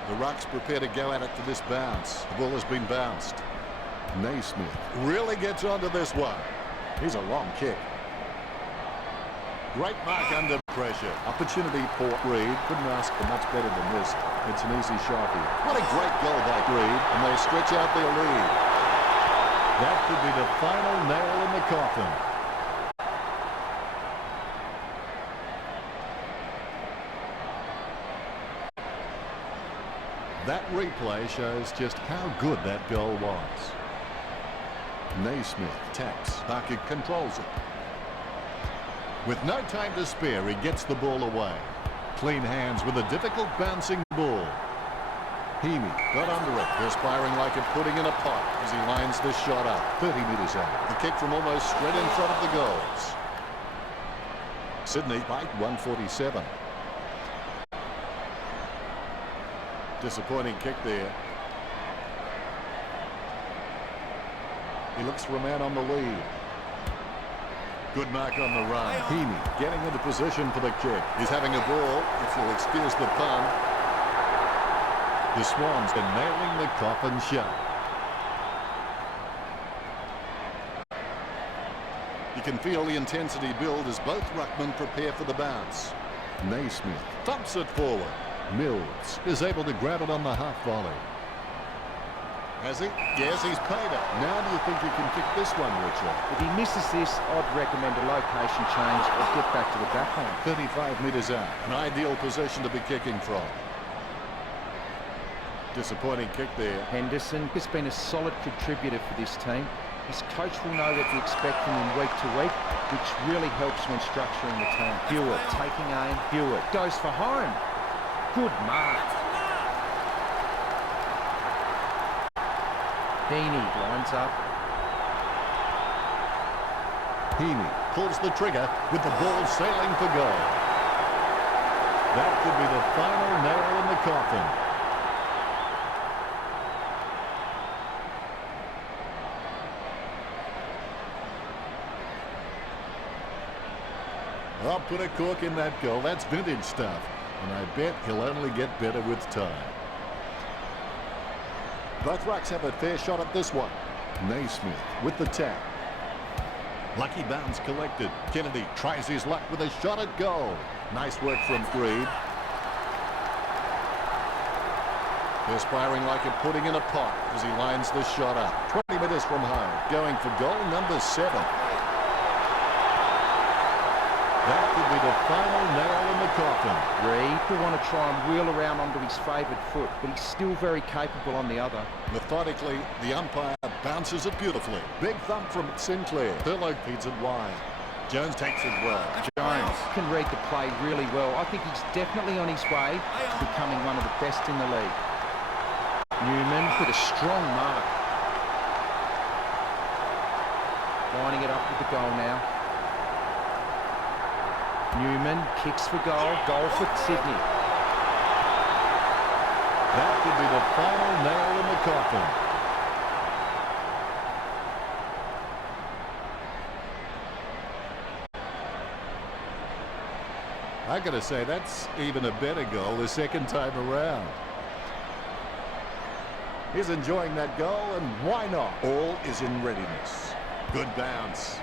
The Rucks prepare to go at it for this bounce. The ball has been bounced. Naismith really gets onto this one. Here's a long kick. Great mark under pressure. Opportunity for Reid. Couldn't ask for much better than this. It's an easy shot here. What a great goal by Reid, and they stretch out their lead. That could be the final nail in the coffin. That replay shows just how good that goal was. Naismith taps. Parker controls it. With no time to spare, he gets the ball away. Clean hands with a difficult bouncing ball. Heaney got under it, perspiring like a pudding in a pot as he lines this shot up. 30 metres out. The kick from almost straight in front of the goals. Sydney by 147. Disappointing kick there. He looks for a man on the lead. Good mark on the run. Heaney getting into position for the kick. He's having a ball, if you'll excuse the pun. The Swans are nailing the coffin shut. You can feel the intensity build as both ruckmen prepare for the bounce. Naismith thumps it forward. Mills is able to grab it on the half volley. Has he? Yes, he's paid it. Now do you think he can kick this one, Richard? If he misses this, I'd recommend a location change or get back to the backline. 35 metres out. An ideal position to be kicking from. Disappointing kick there. Henderson has been a solid contributor for this team. His coach will know what to expect from him week to week, which really helps when structuring the team. Hewitt taking aim. Hewitt goes for home. Good mark. Heaney lines up. Heaney pulls the trigger with the ball sailing for goal. That could be the final nail in the coffin. I'll put a cork in that goal. That's vintage stuff. And I bet he'll only get better with time. Both Rucks have a fair shot at this one. Naismith with the tap. Lucky bounce collected. Kennedy tries his luck with a shot at goal. Nice work from Reid. Perspiring like a pudding in a pot as he lines this shot up. 20 metres from home. Going for goal number 7. That could be the final nail in the coffin. Reid will want to try and wheel around onto his favoured foot, but he's still very capable on the other. Methodically, the umpire bounces it beautifully. Big thump from Sinclair. Thurlow feeds it wide. Jones takes it well. Jones can read the play really well. I think he's definitely on his way to becoming one of the best in the league. Newman with a strong mark. Lining it up with the goal now. Newman kicks for goal. Goal for Sydney. That could be the final nail in the coffin. I got to say, that's even a better goal the second time around. He's enjoying that goal, and why not? All is in readiness. Good bounce.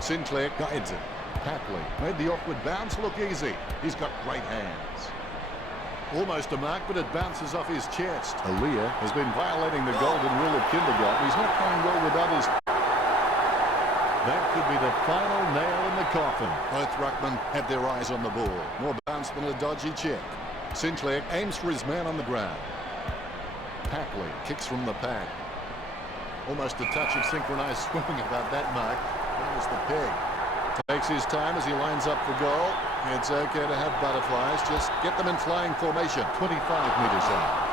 Sinclair guides it. Papley made the awkward bounce look easy. He's got great hands. Almost a mark, but it bounces off his chest. Aaliyah has been violating the golden rule of kindergarten. He's not playing well with others. That could be the final nail in the coffin. Both ruckmen have their eyes on the ball. More bounce than a dodgy check. Sinclair aims for his man on the ground. Papley kicks from the pack. Almost a touch of synchronized swimming about that mark. That was the peg. Takes his time as he lines up for goal. It's okay to have butterflies. Just get them in flying formation. 25 metres out.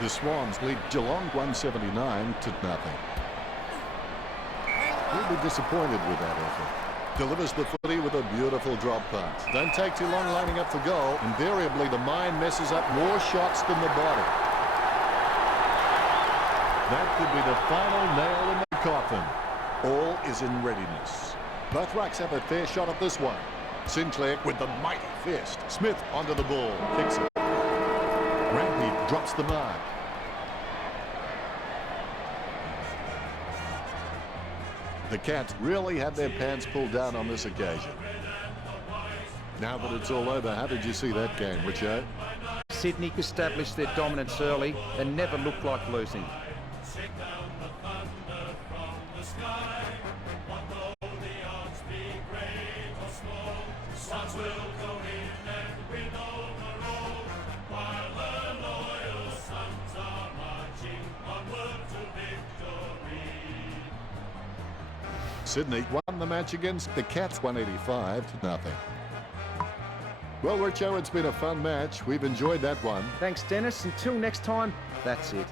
The Swans lead Geelong 179 to nothing. He'll be disappointed with that effort. Delivers the footy with a beautiful drop pass. Don't take too long lining up for goal. Invariably, the mind messes up more shots than the body. That could be the final nail in the coffin. All is in readiness. Both rucks have a fair shot at this one. Sinclair with the mighty fist. Smith onto the ball. Kicks it. Rampy drops the mark. The Cats really had their pants pulled down on this occasion. Now that it's all over, how did you see that game, Richo? Sydney established their dominance early and never looked like losing. Sydney won the match against the Cats 185 to nothing. Well, Richo, it's been a fun match. We've enjoyed that one. Thanks, Dennis. Until next time, that's it.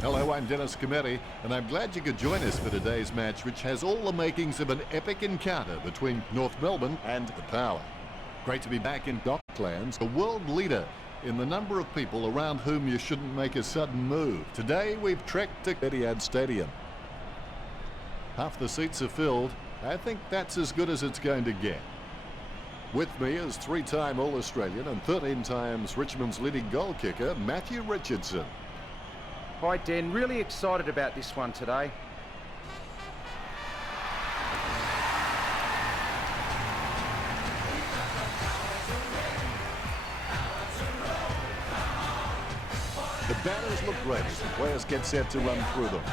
Hello, I'm Dennis Cometti, and I'm glad you could join us for today's match, which has all the makings of an epic encounter between North Melbourne and the Power. Great to be back in Docklands, a world leader in the number of people around whom you shouldn't make a sudden move. Today, we've trekked to Etihad Stadium. Half the seats are filled. I think that's as good as it's going to get. With me is three-time All-Australian and 13 times Richmond's leading goal kicker, Matthew Richardson. Hi, Den. Really excited about this one today. The batters look great as the players get set to run through them.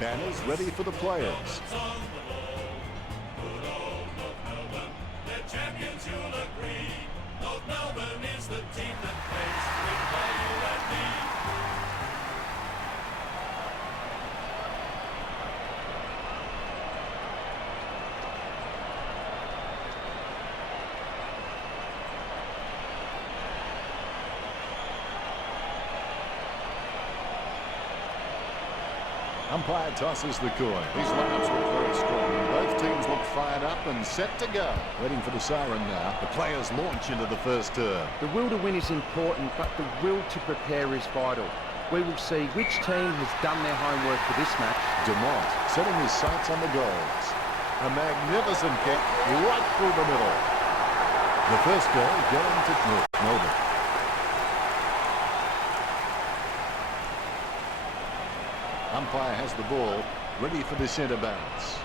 Banners ready for the players. Umpire tosses the coin. These lineups look very strong. Both teams look fired up and set to go. Waiting for the siren now. The players launch into the first term. The will to win is important, but the will to prepare is vital. We will see which team has done their homework for this match. Dumont setting his sights on the goals. A magnificent kick right through the middle. The first goal going to North Melbourne. Umpire has the ball, ready for the centre bounce.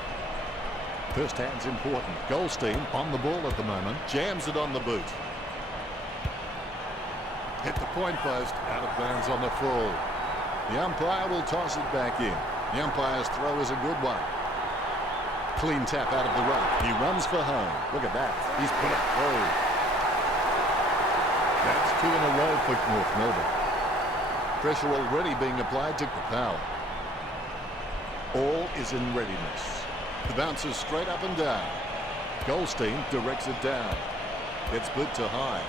First hand's important. Goldstein on the ball at the moment. Jams it on the boot. Hit the point post. Out of bounds on the full. The umpire will toss it back in. The umpire's throw is a good one. Clean tap out of the ruck. He runs for home. Look at that. He's put it through. That's 2 in a row for North Melbourne. Pressure already being applied to Power. All is in readiness. The bounce is straight up and down. Goldstein directs it down. Gets boot to high.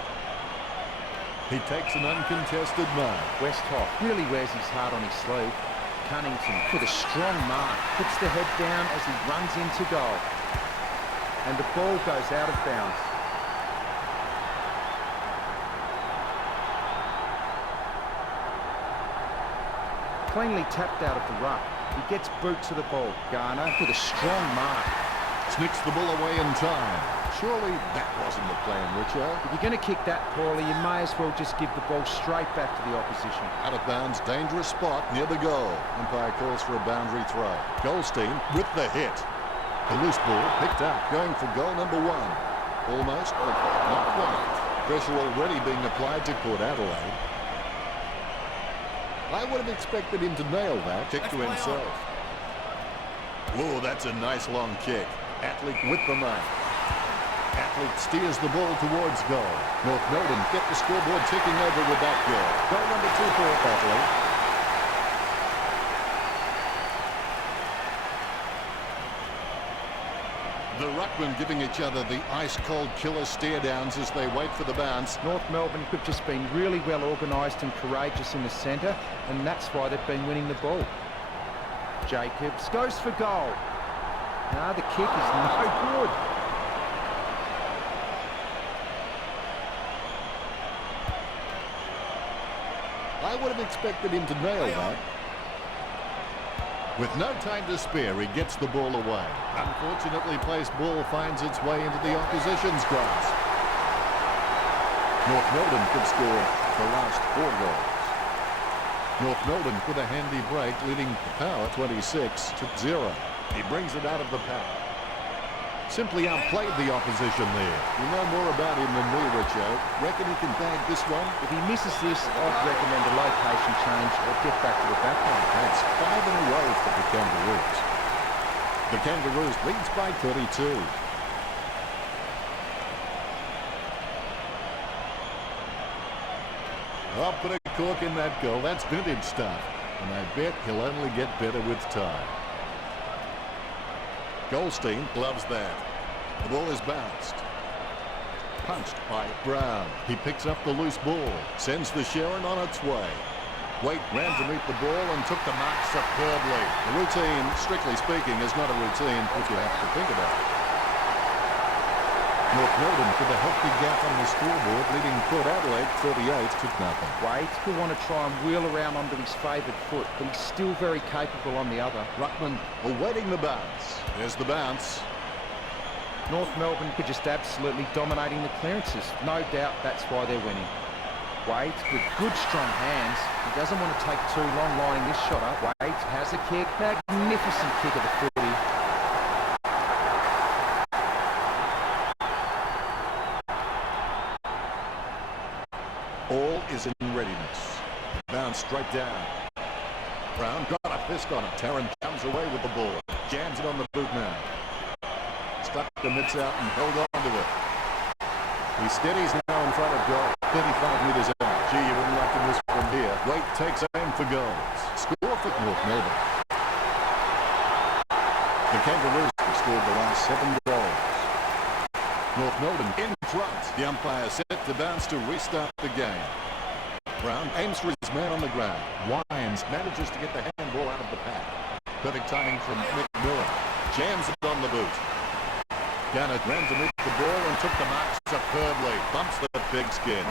He takes an uncontested mark. Westhoff really wears his heart on his sleeve. Cunnington with a strong mark. Puts the head down as he runs into goal. And the ball goes out of bounds. Cleanly tapped out of the ruck. He gets boot to the ball. Garner with a strong mark. Snicks the ball away in time. Surely that wasn't the plan, Richo. If you're going to kick that poorly, you may as well just give the ball straight back to the opposition. Out of bounds, dangerous spot near the goal. Umpire calls for a boundary throw. Goldstein with the hit. The loose ball picked up, going for goal number 1. Almost, but not quite. Pressure already being applied to Port Adelaide. I would have expected him to nail that. Kick to himself. Whoa, that's a nice long kick. Athlete with the mark. Athlete steers the ball towards goal. North Melbourne get the scoreboard ticking over with that goal. Goal number 2 for Athlete. The ruckmen giving each other the ice-cold killer stare-downs as they wait for the bounce. North Melbourne have just been really well organised and courageous in the centre, and that's why they've been winning the ball. Jacobs goes for goal. No, the kick is no good. I would have expected him to nail that. With no time to spare, he gets the ball away. Unfortunately, placed ball finds its way into the opposition's grasp. North Melbourne could score the last 4 goals. North Melbourne with a handy break, leading Power 26-0. He brings it out of the pack. Simply outplayed the opposition there. You know more about him than me, Richo. Reckon he can bag this one? If he misses this, I'd recommend a location change or get back to the back line. That's 5 in a row for the Kangaroos. The Kangaroos leads by 32. I'll put a cork in that goal. That's vintage stuff. And I bet he'll only get better with time. Goldstein loves that. The ball is bounced. Punched by Brown. He picks up the loose ball. Sends the Sharon on its way. Waite ran to meet the ball and took the mark superbly. The routine, strictly speaking, is not a routine if you have to think about it. North Melbourne with a healthy gap on the scoreboard, leading Port Adelaide 38-0. Waite will want to try and wheel around onto his favoured foot, but he's still very capable on the other. Ruckman awaiting the bounce. There's the bounce. North Melbourne could just absolutely dominating the clearances. No doubt that's why they're winning. Waite with good strong hands. He doesn't want to take too long lining this shot up. Waite has a kick. Magnificent kick of the footy. All is in readiness. Bounce straight down. Brown got a fist on it. Tarrant comes away with the ball. Jams it on the boot now. Stuck the mitts out and held on to it. He steadies now in front of goal. 35 metres out. Gee, you wouldn't like to miss from here. Waite takes aim for goals. Score for North Melbourne. The Kangaroos have scored the last 7 goals. North Melbourne in front. The umpire set to bounce to restart the game. Brown aims for his man on the ground. Wines manages to get the handball out of the pack. Perfect timing from McMillan. Jams it on the boot. Garnett ran to meet the ball and took the mark superbly. Bumps the pigskin.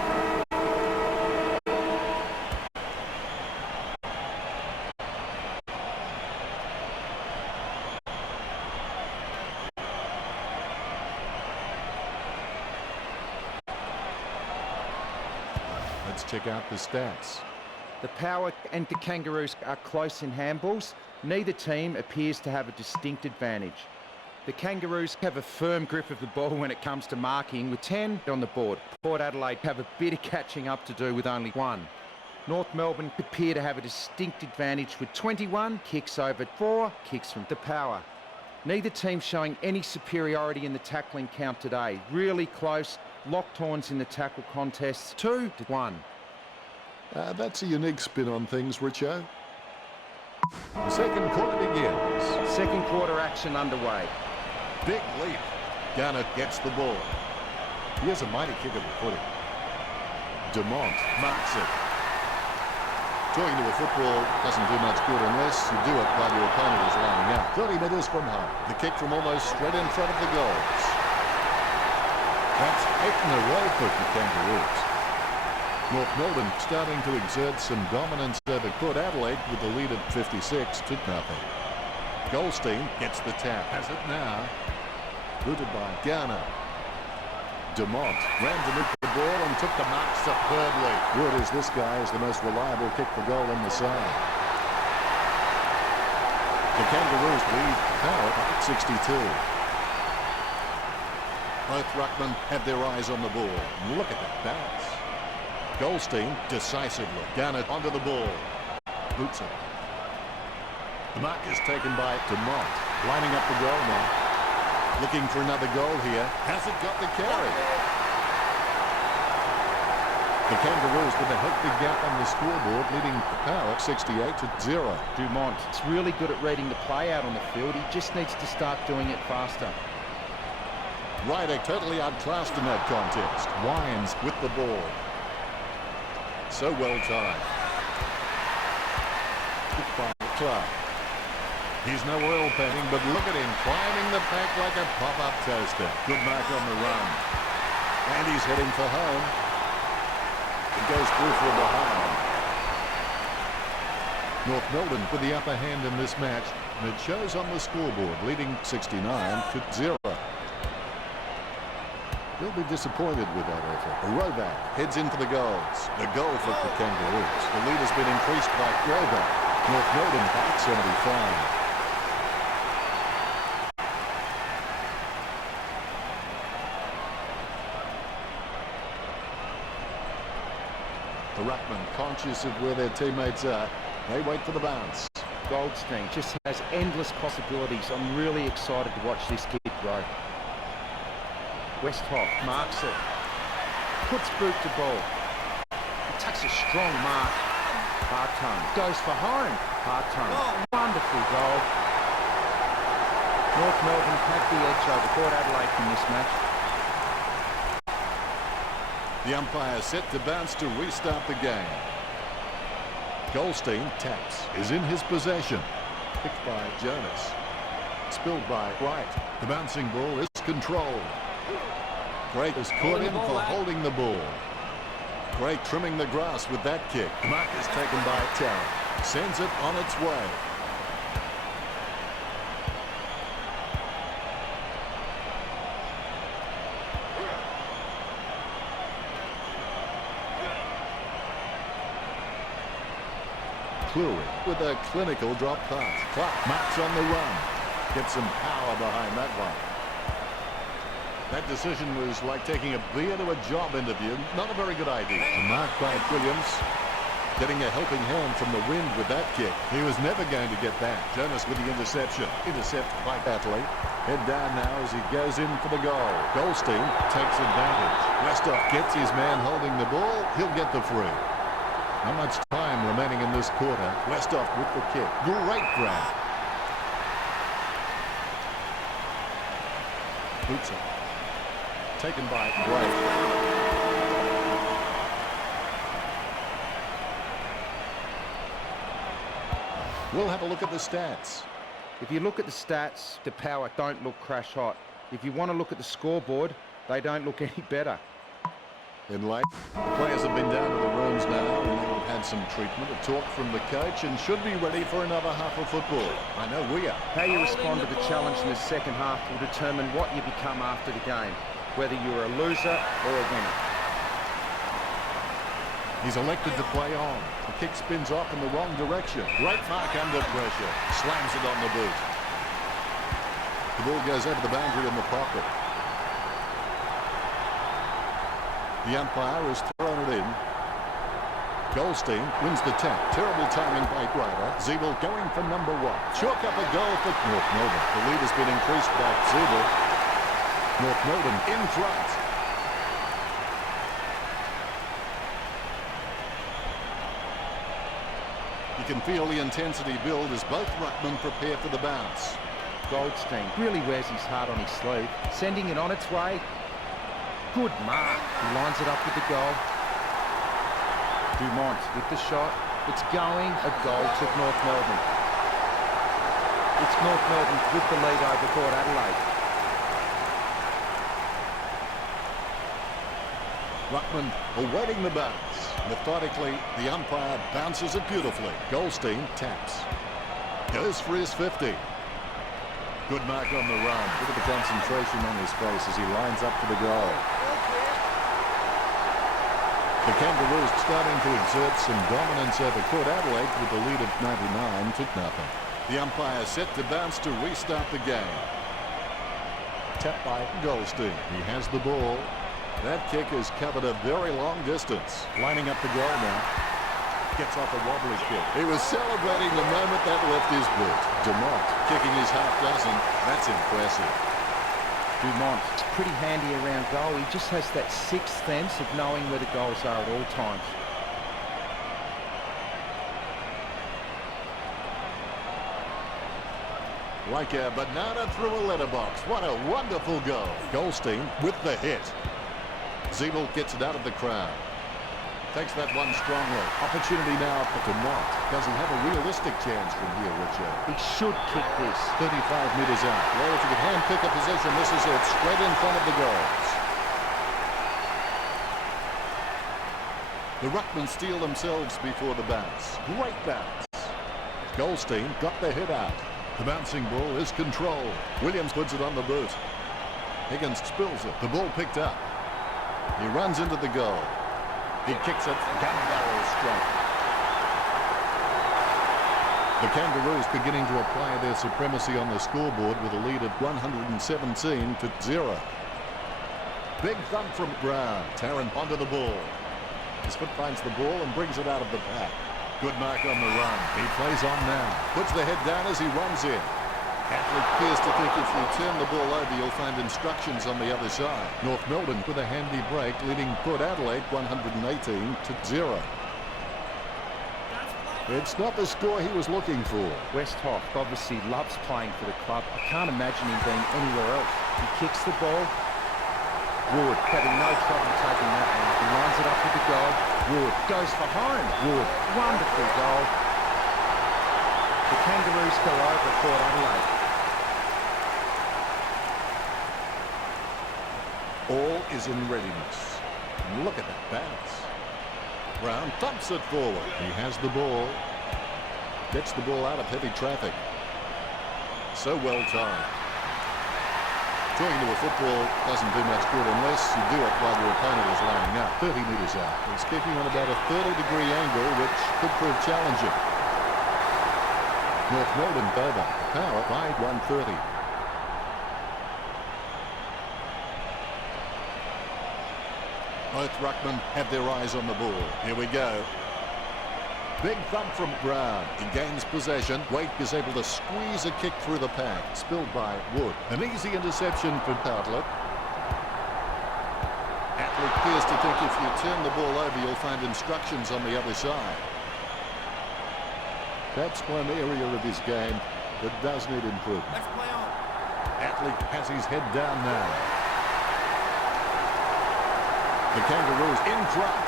Let's check out the stats. The Power and the Kangaroos are close in handballs. Neither team appears to have a distinct advantage. The Kangaroos have a firm grip of the ball when it comes to marking with 10 on the board. Port Adelaide have a bit of catching up to do with only 1. North Melbourne appear to have a distinct advantage with 21 kicks over 4 kicks from the Power. Neither team showing any superiority in the tackling count today. Really close, locked horns in the tackle contests, 2-1. That's a unique spin on things, Richo. The second quarter begins. Second quarter action underway. Big leap. Garner gets the ball. He has a mighty kick at the footy. Dumont marks it. Talking to a football doesn't do much good unless you do it while your opponent is lining up. 30 metres from home. The kick from almost straight in front of the goals. That's 8 in a row for the Kangaroos. North Melbourne starting to exert some dominance over Port Adelaide with the lead at 56-0. Goldstein gets the tap. Has it now. Booted by Garner. Dumont ran to nick the ball and took the mark superbly. Wood is this guy is the most reliable kick for goal in the side. The Kangaroos lead Power at 62. Both ruckmen have their eyes on the ball. Look at that bounce. Goldstein decisively. Garner onto the ball. Boots it. The mark is taken by Dumont. Lining up the goal now. Looking for another goal here. Hasn't got the carry. The Kangaroos with a healthy gap on the scoreboard, leading Power 68-0. Dumont is really good at reading the play out on the field. He just needs to start doing it faster. Ryder totally outclassed in that contest. Wines with the ball. So well timed. Good by Clark. He's no oil painting, but look at him climbing the pack like a pop-up toaster. Good mark on the run. And he's heading for home. It goes through for behind. North Melbourne with the upper hand in this match, and it shows on the scoreboard, leading 69-0. They'll be disappointed with that effort. Roback heads into the goals. The goal for the Kangaroos. The lead has been increased by Roback. North Melbourne back 75. The ruckman conscious of where their teammates are. They wait for the bounce. Goldstein just has endless possibilities. I'm really excited to watch this kid grow. Westhoff marks it. Puts boot to ball. He takes a strong mark. Hartung goes for home. Hartung. Wonderful goal. North Melbourne had the edge over Port Adelaide in this match. The umpire set to bounce to restart the game. Goldstein taps. Is in his possession. Picked by Jonas. Spilled by Wright. The bouncing ball is controlled. Craig is caught in for holding the ball. Craig trimming the grass with that kick. The mark is taken by Tarrant. Sends it on its way. Cleary with a clinical drop pass. Clark marks on the run. Gets some power behind that one. That decision was like taking a beer to a job interview. Not a very good idea. A mark by Williams. Getting a helping hand from the wind with that kick. He was never going to get that. Jonas with the interception. Intercept by Batley. Head down now as he goes in for the goal. Goldstein takes advantage. Westhoff gets his man holding the ball. He'll get the free. Not much time remaining in this quarter. Westhoff with the kick. Great grab. Boots it. Taken by Gray. We'll have a look at the stats. If you look at the stats, the Power don't look crash hot. If you want to look at the scoreboard, they don't look any better. In late, the players have been down to the rooms now and they've had some treatment, a talk from the coach, and should be ready for another half of football. I know we are. How you respond to the challenge in the second half will determine what you become after the game, whether you're a loser or a winner. He's elected to play on. The kick spins off in the wrong direction. Great mark under pressure. Slams it on the boot. The ball goes over the boundary in the pocket. The umpire has thrown it in. Goldstein wins the tap. Terrible timing by Grader. Zeeble going for number 1. Chalk up a goal for North Melbourne. The lead has been increased by Zeeble. North Melbourne in front. You can feel the intensity build as both ruckmen prepare for the bounce. Goldstein really wears his heart on his sleeve, sending it on its way. Good mark. He lines it up with the goal. Dumont with the shot. It's going. A goal to North Melbourne. It's North Melbourne with the lead over Port Adelaide. Ruckman awaiting the bounce. Methodically, the umpire bounces it beautifully. Goldstein taps. Goes for his 50. Good mark on the run. Look at the concentration on his face as he lines up for the goal. The Kangaroos starting to exert some dominance over Port Adelaide with the lead of 99 to nothing. The umpire set to bounce to restart the game. Tap by Goldstein. He has the ball. That kick has covered a very long distance. Lining up the goal now. Gets off a wobbly kick. He was celebrating the moment that left his boot. Dumont kicking his half dozen. That's impressive. Dumont is pretty handy around goal. He just has that sixth sense of knowing where the goals are at all times. Like a banana through a letterbox. What a wonderful goal. Goldstein with the hit. Zeeble gets it out of the crowd. Takes that one strongly. Opportunity now for Dumont. Does he have a realistic chance from here, Richard? He should kick this. 35 metres out. Well, if you could hand pick a position, this is it. Straight in front of the goals. The ruckmen steal themselves before the bounce. Great bounce. Goldstein got the hit out. The bouncing ball is controlled. Williams puts it on the boot. Higgins spills it. The ball picked up. He runs into the goal. He kicks it gun barrel straight. The Kangaroos beginning to apply their supremacy on the scoreboard with a lead of 117 to 0. Big thump from Brown. Tarrant onto the ball. His foot finds the ball and brings it out of the pack. Good mark on the run. He plays on now. Puts the head down as he runs in. Atlee appears to think if you turn the ball over, you'll find instructions on the other side. North Melbourne with a handy break, leading Port Adelaide 118 to 0. It's not the score he was looking for. Westhoff obviously loves playing for the club. I can't imagine him being anywhere else. He kicks the ball. Wood having no trouble taking that one. He lines it up with the goal. Wood goes for home. Wood, wonderful goal. The Kangaroos go over Port Adelaide. All is in readiness. And look at that bounce. Brown thumps it forward. He has the ball. Gets the ball out of heavy traffic. So well timed. Throwing to a football doesn't do much good unless you do it while your opponent is lining up. 30 metres out. He's kicking on about a 30-degree angle, which could prove challenging. North Melbourne over. Power by 130. Both ruckmen have their eyes on the ball. Here we go. Big thump from Brown. He gains possession. Waite is able to squeeze a kick through the pack. Spilled by Wood. An easy interception for Bartlett. Atlee appears to think if you turn the ball over, you'll find instructions on the other side. That's one area of his game that does need improvement. Let's play on. Atlee has his head down now. The Kangaroos in front.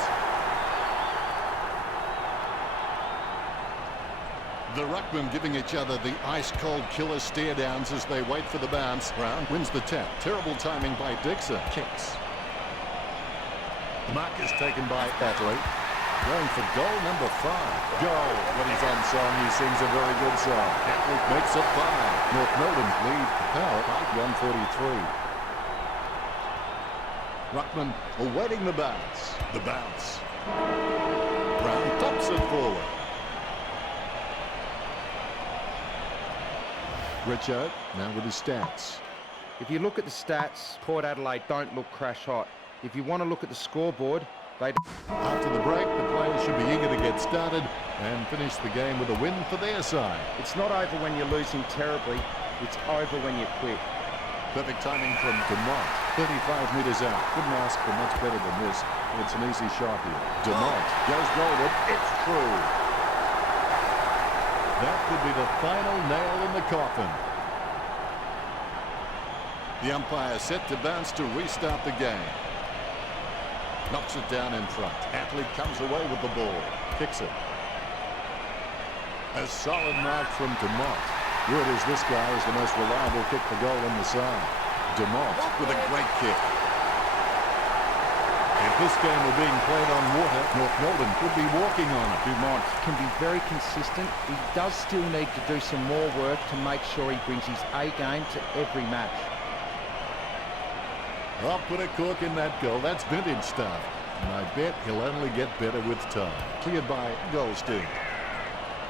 The ruckmen giving each other the ice-cold killer stare-downs as they wait for the bounce. Brown wins the tap. Terrible timing by Dixon. Kicks. The mark is taken by Atlee. Going for goal number 5. Goal. When he's on song, he sings a very good song. Atlee makes it 5. North Melbourne lead the Power by 143. Ruckman awaiting the bounce. The bounce. it forward. Richo now with his stats. If you look at the stats, Port Adelaide don't look crash hot. If you want to look at the scoreboard, they... After the break, the players should be eager to get started and finish the game with a win for their side. It's not over when you're losing terribly, it's over when you quit. Perfect timing from Dumont. 35 metres out. Couldn't ask for much better than this. It's an easy shot here. Dumont goes golden. It's true. That could be the final nail in the coffin. The umpire set to bounce to restart the game. Knocks it down in front. Athlete comes away with the ball. Kicks it. A solid mark from Dumont. Word is this guy is the most reliable kick for goal in the side. Dumont with a great kick. If this game were being played on water, North Melbourne could be walking on it. Dumont can be very consistent. He does still need to do some more work to make sure he brings his A game to every match. I'll put a cork in that goal. That's vintage stuff. And I bet he'll only get better with time. Cleared by Goldstein.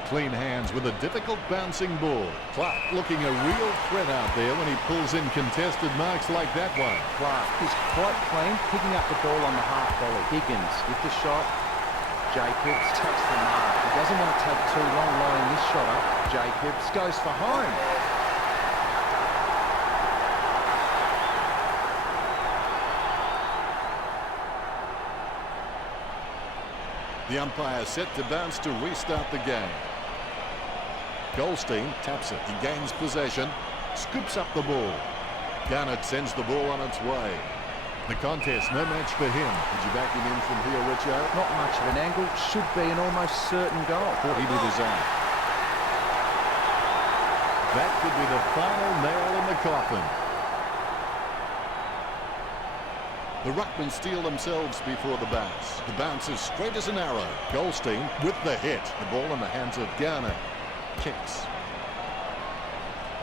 Clean hands with a difficult bouncing ball. Clark looking a real threat out there when he pulls in contested marks like that one. Clark is quite clean, picking up the ball on the half volley. Higgins with the shot. Jacobs takes the mark. He doesn't want to take too long lining this shot up. Jacobs goes for home. The umpire set to bounce to restart the game. Goldstein taps it. He gains possession. Scoops up the ball. Garnett sends the ball on its way. The contest, no match for him. Would you back him in from here, Richo? Not much of an angle. Should be an almost certain goal. 40 metres out. That could be the final nail in the coffin. The Ruckmen steel themselves before the bounce. The bounce is straight as an arrow. Goldstein with the hit. The ball in the hands of Garner. Kicks.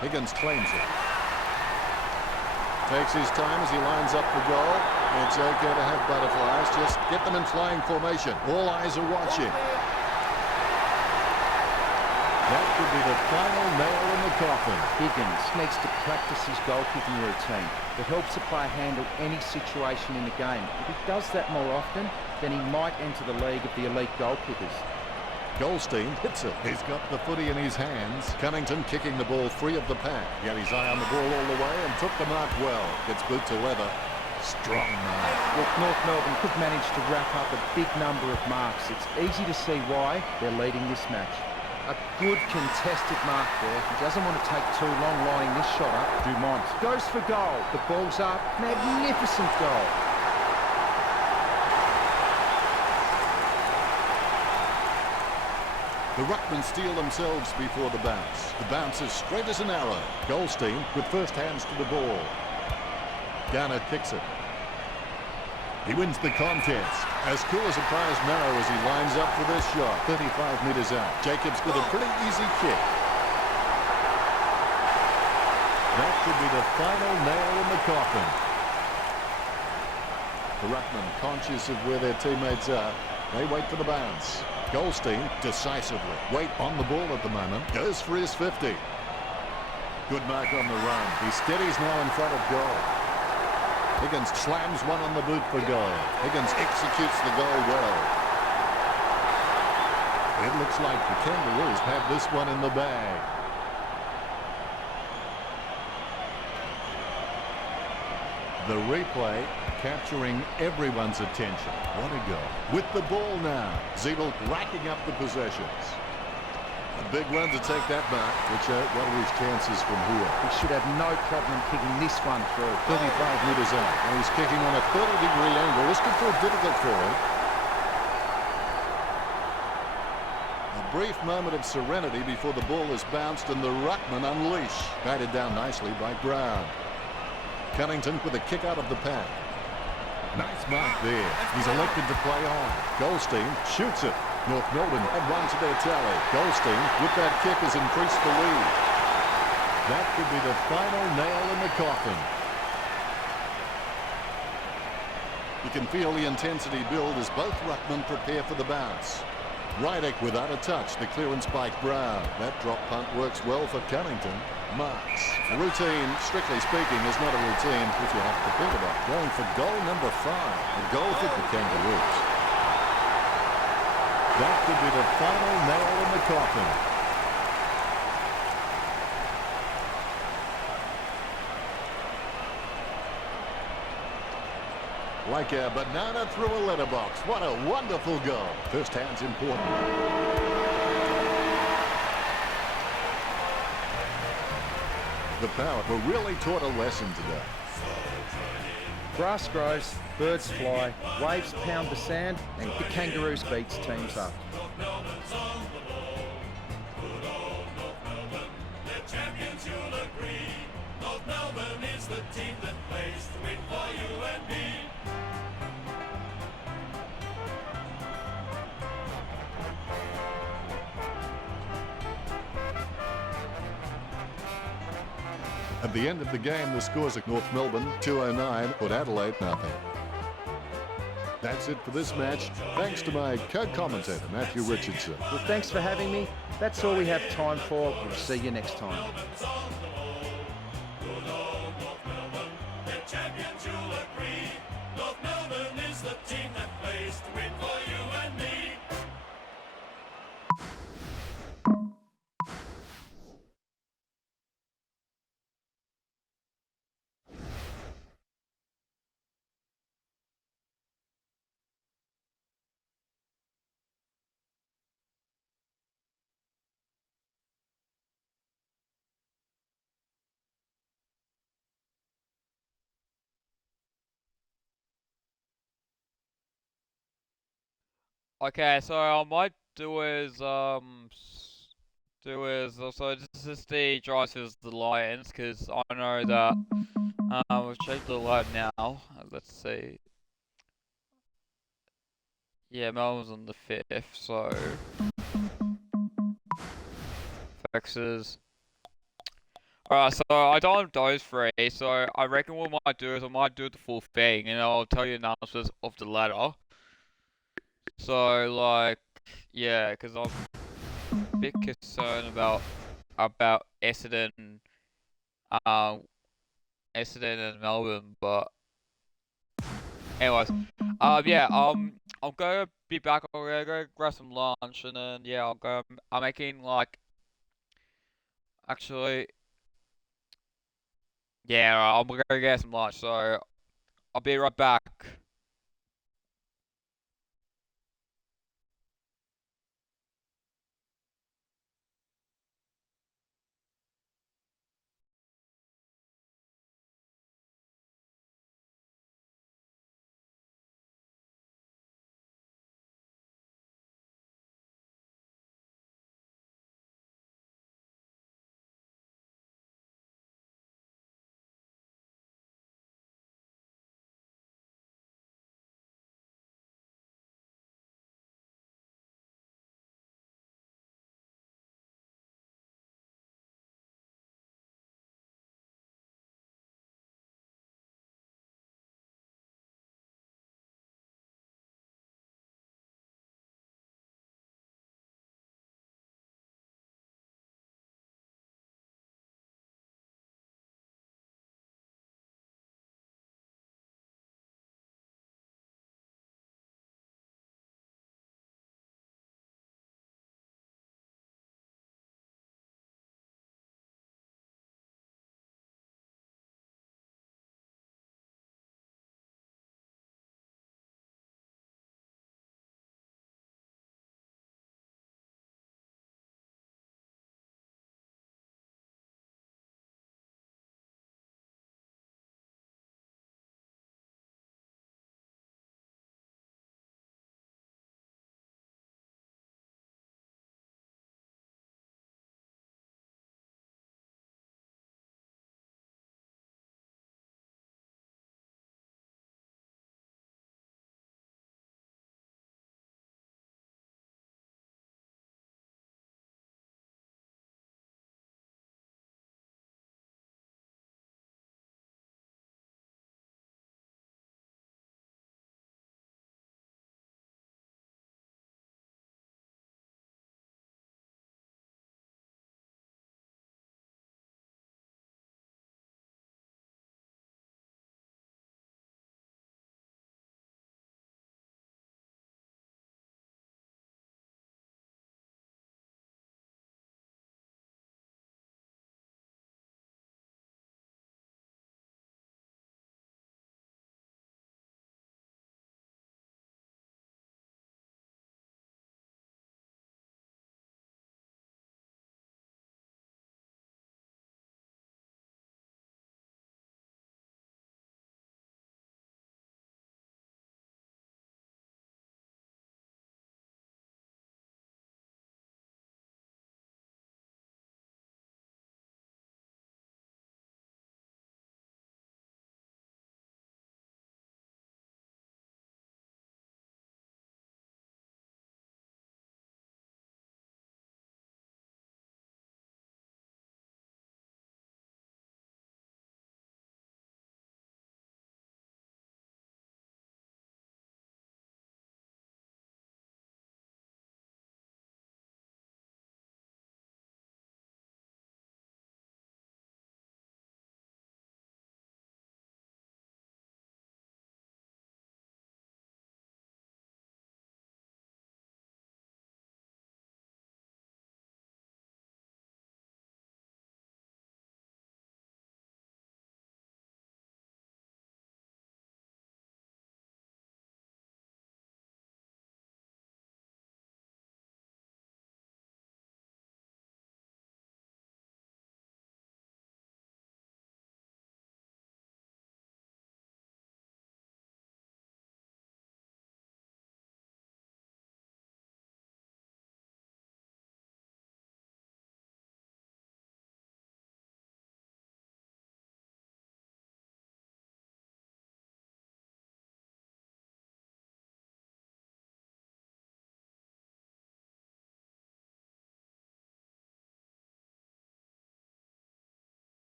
Higgins claims it. Takes his time as he lines up for goal. It's okay to have butterflies. Just get them in flying formation. All eyes are watching. That could be the final nail in the coffin. Higgins needs to practice his goal-kicking routine. It helps the player handle any situation in the game. If he does that more often, then he might enter the league of the elite goal kickers. Goldstein hits it. He's got the footy in his hands. Cunnington kicking the ball free of the pack. He had his eye on the ball all the way and took the mark well. Gets boot to leather. Strong mark. Look, North Melbourne could manage to wrap up a big number of marks. It's easy to see why they're leading this match. A good contested mark there. He doesn't want to take too long lining this shot up. Dumont goes for goal. The ball's up. Magnificent goal. The Ruckmen steel themselves before the bounce. The bounce is straight as an arrow. Goldstein with first hands to the ball. Garner kicks it. He wins the contest. As cool as a prize marrow as he lines up for this shot. 35 metres out. Jacobs with a pretty easy kick. That could be the final nail in the coffin. The Ruckmen, conscious of where their teammates are, they wait for the bounce. Goldstein decisively. Weight on the ball at the moment. Goes for his 50. Good mark on the run. He steadies now in front of goal. Higgins slams one on the boot for goal. Higgins executes the goal well. It looks like the Kangaroos have this one in the bag. The replay capturing everyone's attention. What a goal. With the ball now. Ziebel racking up the possessions. A big one to take that mark. What are his chances from here? He should have no problem kicking this one through. 35 metres out. And he's kicking on a 30-degree angle. This could prove difficult for him. A brief moment of serenity before the ball is bounced and the Ruckmen unleash. Batted down nicely by Brown. Cunnington with a kick out of the pack. Nice mark there. He's elected to play on. Goldstein shoots it. North Melbourne add one to their tally. Goldstein, with that kick, has increased the lead. That could be the final nail in the coffin. You can feel the intensity build as both ruckmen prepare for the bounce. Rydick without a touch. The clearance by Brown. That drop punt works well for Cunnington. Marks. Routine, strictly speaking, is not a routine if you have to think about going for goal number 5. A goal for the Kangaroos. That could be the final nail in the coffin. Like a banana through a letterbox. What a wonderful goal. First hand's important. The Power were really taught a lesson today. Grass grows, birds fly, waves pound the sand, and the Kangaroos beats teams up. At the end of the game, the scores at North Melbourne 209, Port Adelaide nothing. That's it for this match. Thanks to my co-commentator, Matthew Richardson. Well, thanks for having me. That's all we have time for. We'll see you next time. Okay, so I might do so this is the Giants versus the Lions because I know that we've checked the line now. Let's see. Yeah, Melbourne's on the 5th, so Texas. Alright, so I don't have those three, so I reckon what I might do is I might do the full thing, and I'll tell you the analysis of the ladder. So, like, yeah, because I'm a bit concerned about um, Essendon and Melbourne, but anyways, yeah, I'm gonna be back. I'm gonna go grab some lunch, and then yeah, I'll go. I'm making like actually, yeah, I'm gonna get some lunch, so I'll be right back.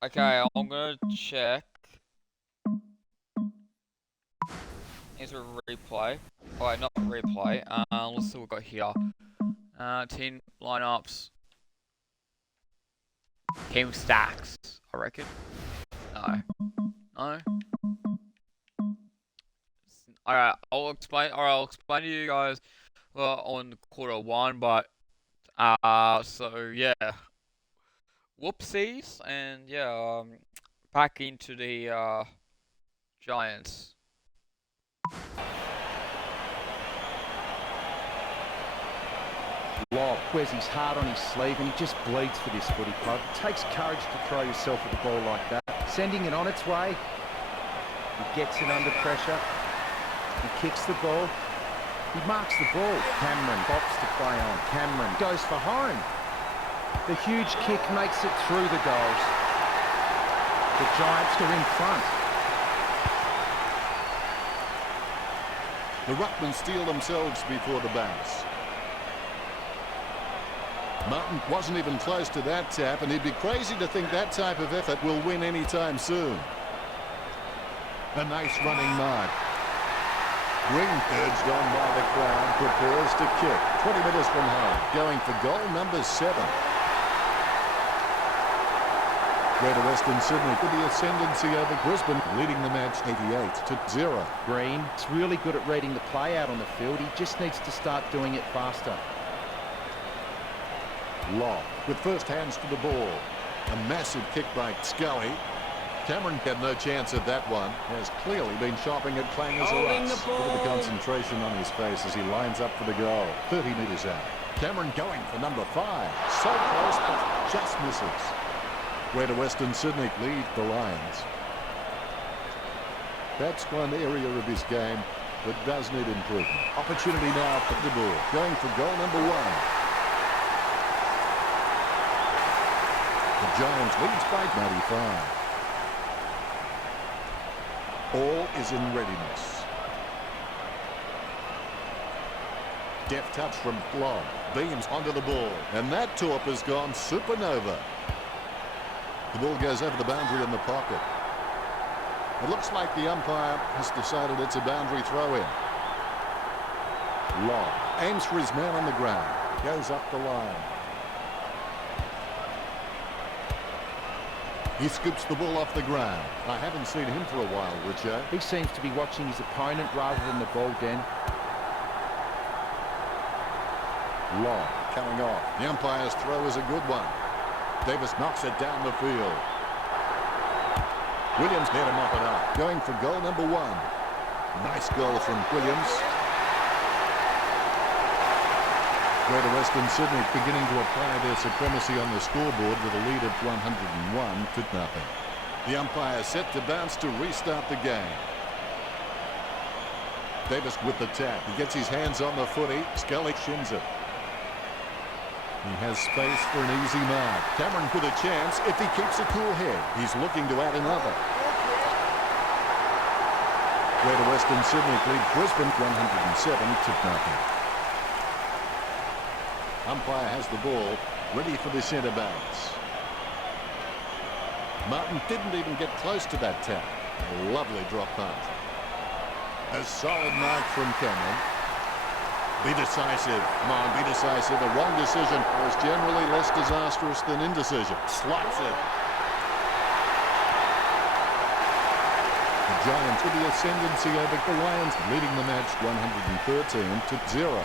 Okay, I'm gonna check. Here's a replay. Oh, wait, not replay. Let's see what we got here. Team lineups. Team stacks, I reckon. No. No? Alright, I'll explain to you guys on quarter one, but so yeah, whoopsies, and yeah, back into the Giants. Lob wears his heart on his sleeve and he just bleeds for this footy club. It takes courage to throw yourself at the ball like that. Sending it on its way. He gets it under pressure. He kicks the ball. He marks the ball. Cameron bops to play on. Cameron goes for home. The huge kick makes it through the goals. The Giants are in front. The Ruckmen steel themselves before the bounce. Martin wasn't even close to that tap, and he'd be crazy to think that type of effort will win anytime soon. A nice running mark. Green, urged on by the crowd, prepares to kick. 20 metres from home, going for goal number 7. Greater Western Sydney with the ascendancy over Brisbane, leading the match 88-0. Green is really good at reading the play out on the field. He just needs to start doing it faster. Long with first hands to the ball. A massive kick by Scully. Cameron had no chance at that one. Has clearly been shopping at Clangers or us. Look at the concentration on his face as he lines up for the goal. 30 metres out. Cameron going for number 5. So close, but just misses. Greater Western Sydney lead the Lions. That's one area of his game that does need improvement. Opportunity now for the ball. Going for goal number 1. The Giants leads by 95. All is in readiness. Deft touch from Long. Beams onto the ball. And that torp has gone supernova. The ball goes over the boundary in the pocket. It looks like the umpire has decided it's a boundary throw-in. Long aims for his man on the ground. Goes up the line. He scoops the ball off the ground. I haven't seen him for a while, Richard. He seems to be watching his opponent rather than the ball den. Long coming off. The umpire's throw is a good one. Davis knocks it down the field. Williams had him up and up. Going for goal number 1. Nice goal from Williams. Greater Western Sydney beginning to apply their supremacy on the scoreboard with a lead of 101-0. The umpire set to bounce to restart the game. Davis with the tap. He gets his hands on the footy. Scully shins it. He has space for an easy mark. Cameron with a chance if he keeps a cool head. He's looking to add another. Greater Western Sydney lead Brisbane 107-0. Umpire has the ball, ready for the centre bounce. Martin didn't even get close to that tap. A lovely drop punt. A solid mark from Cameron. Be decisive. Come on, be decisive. A wrong decision is generally less disastrous than indecision. Slots it. The Giants with the ascendancy over the Lions, leading the match 113-0.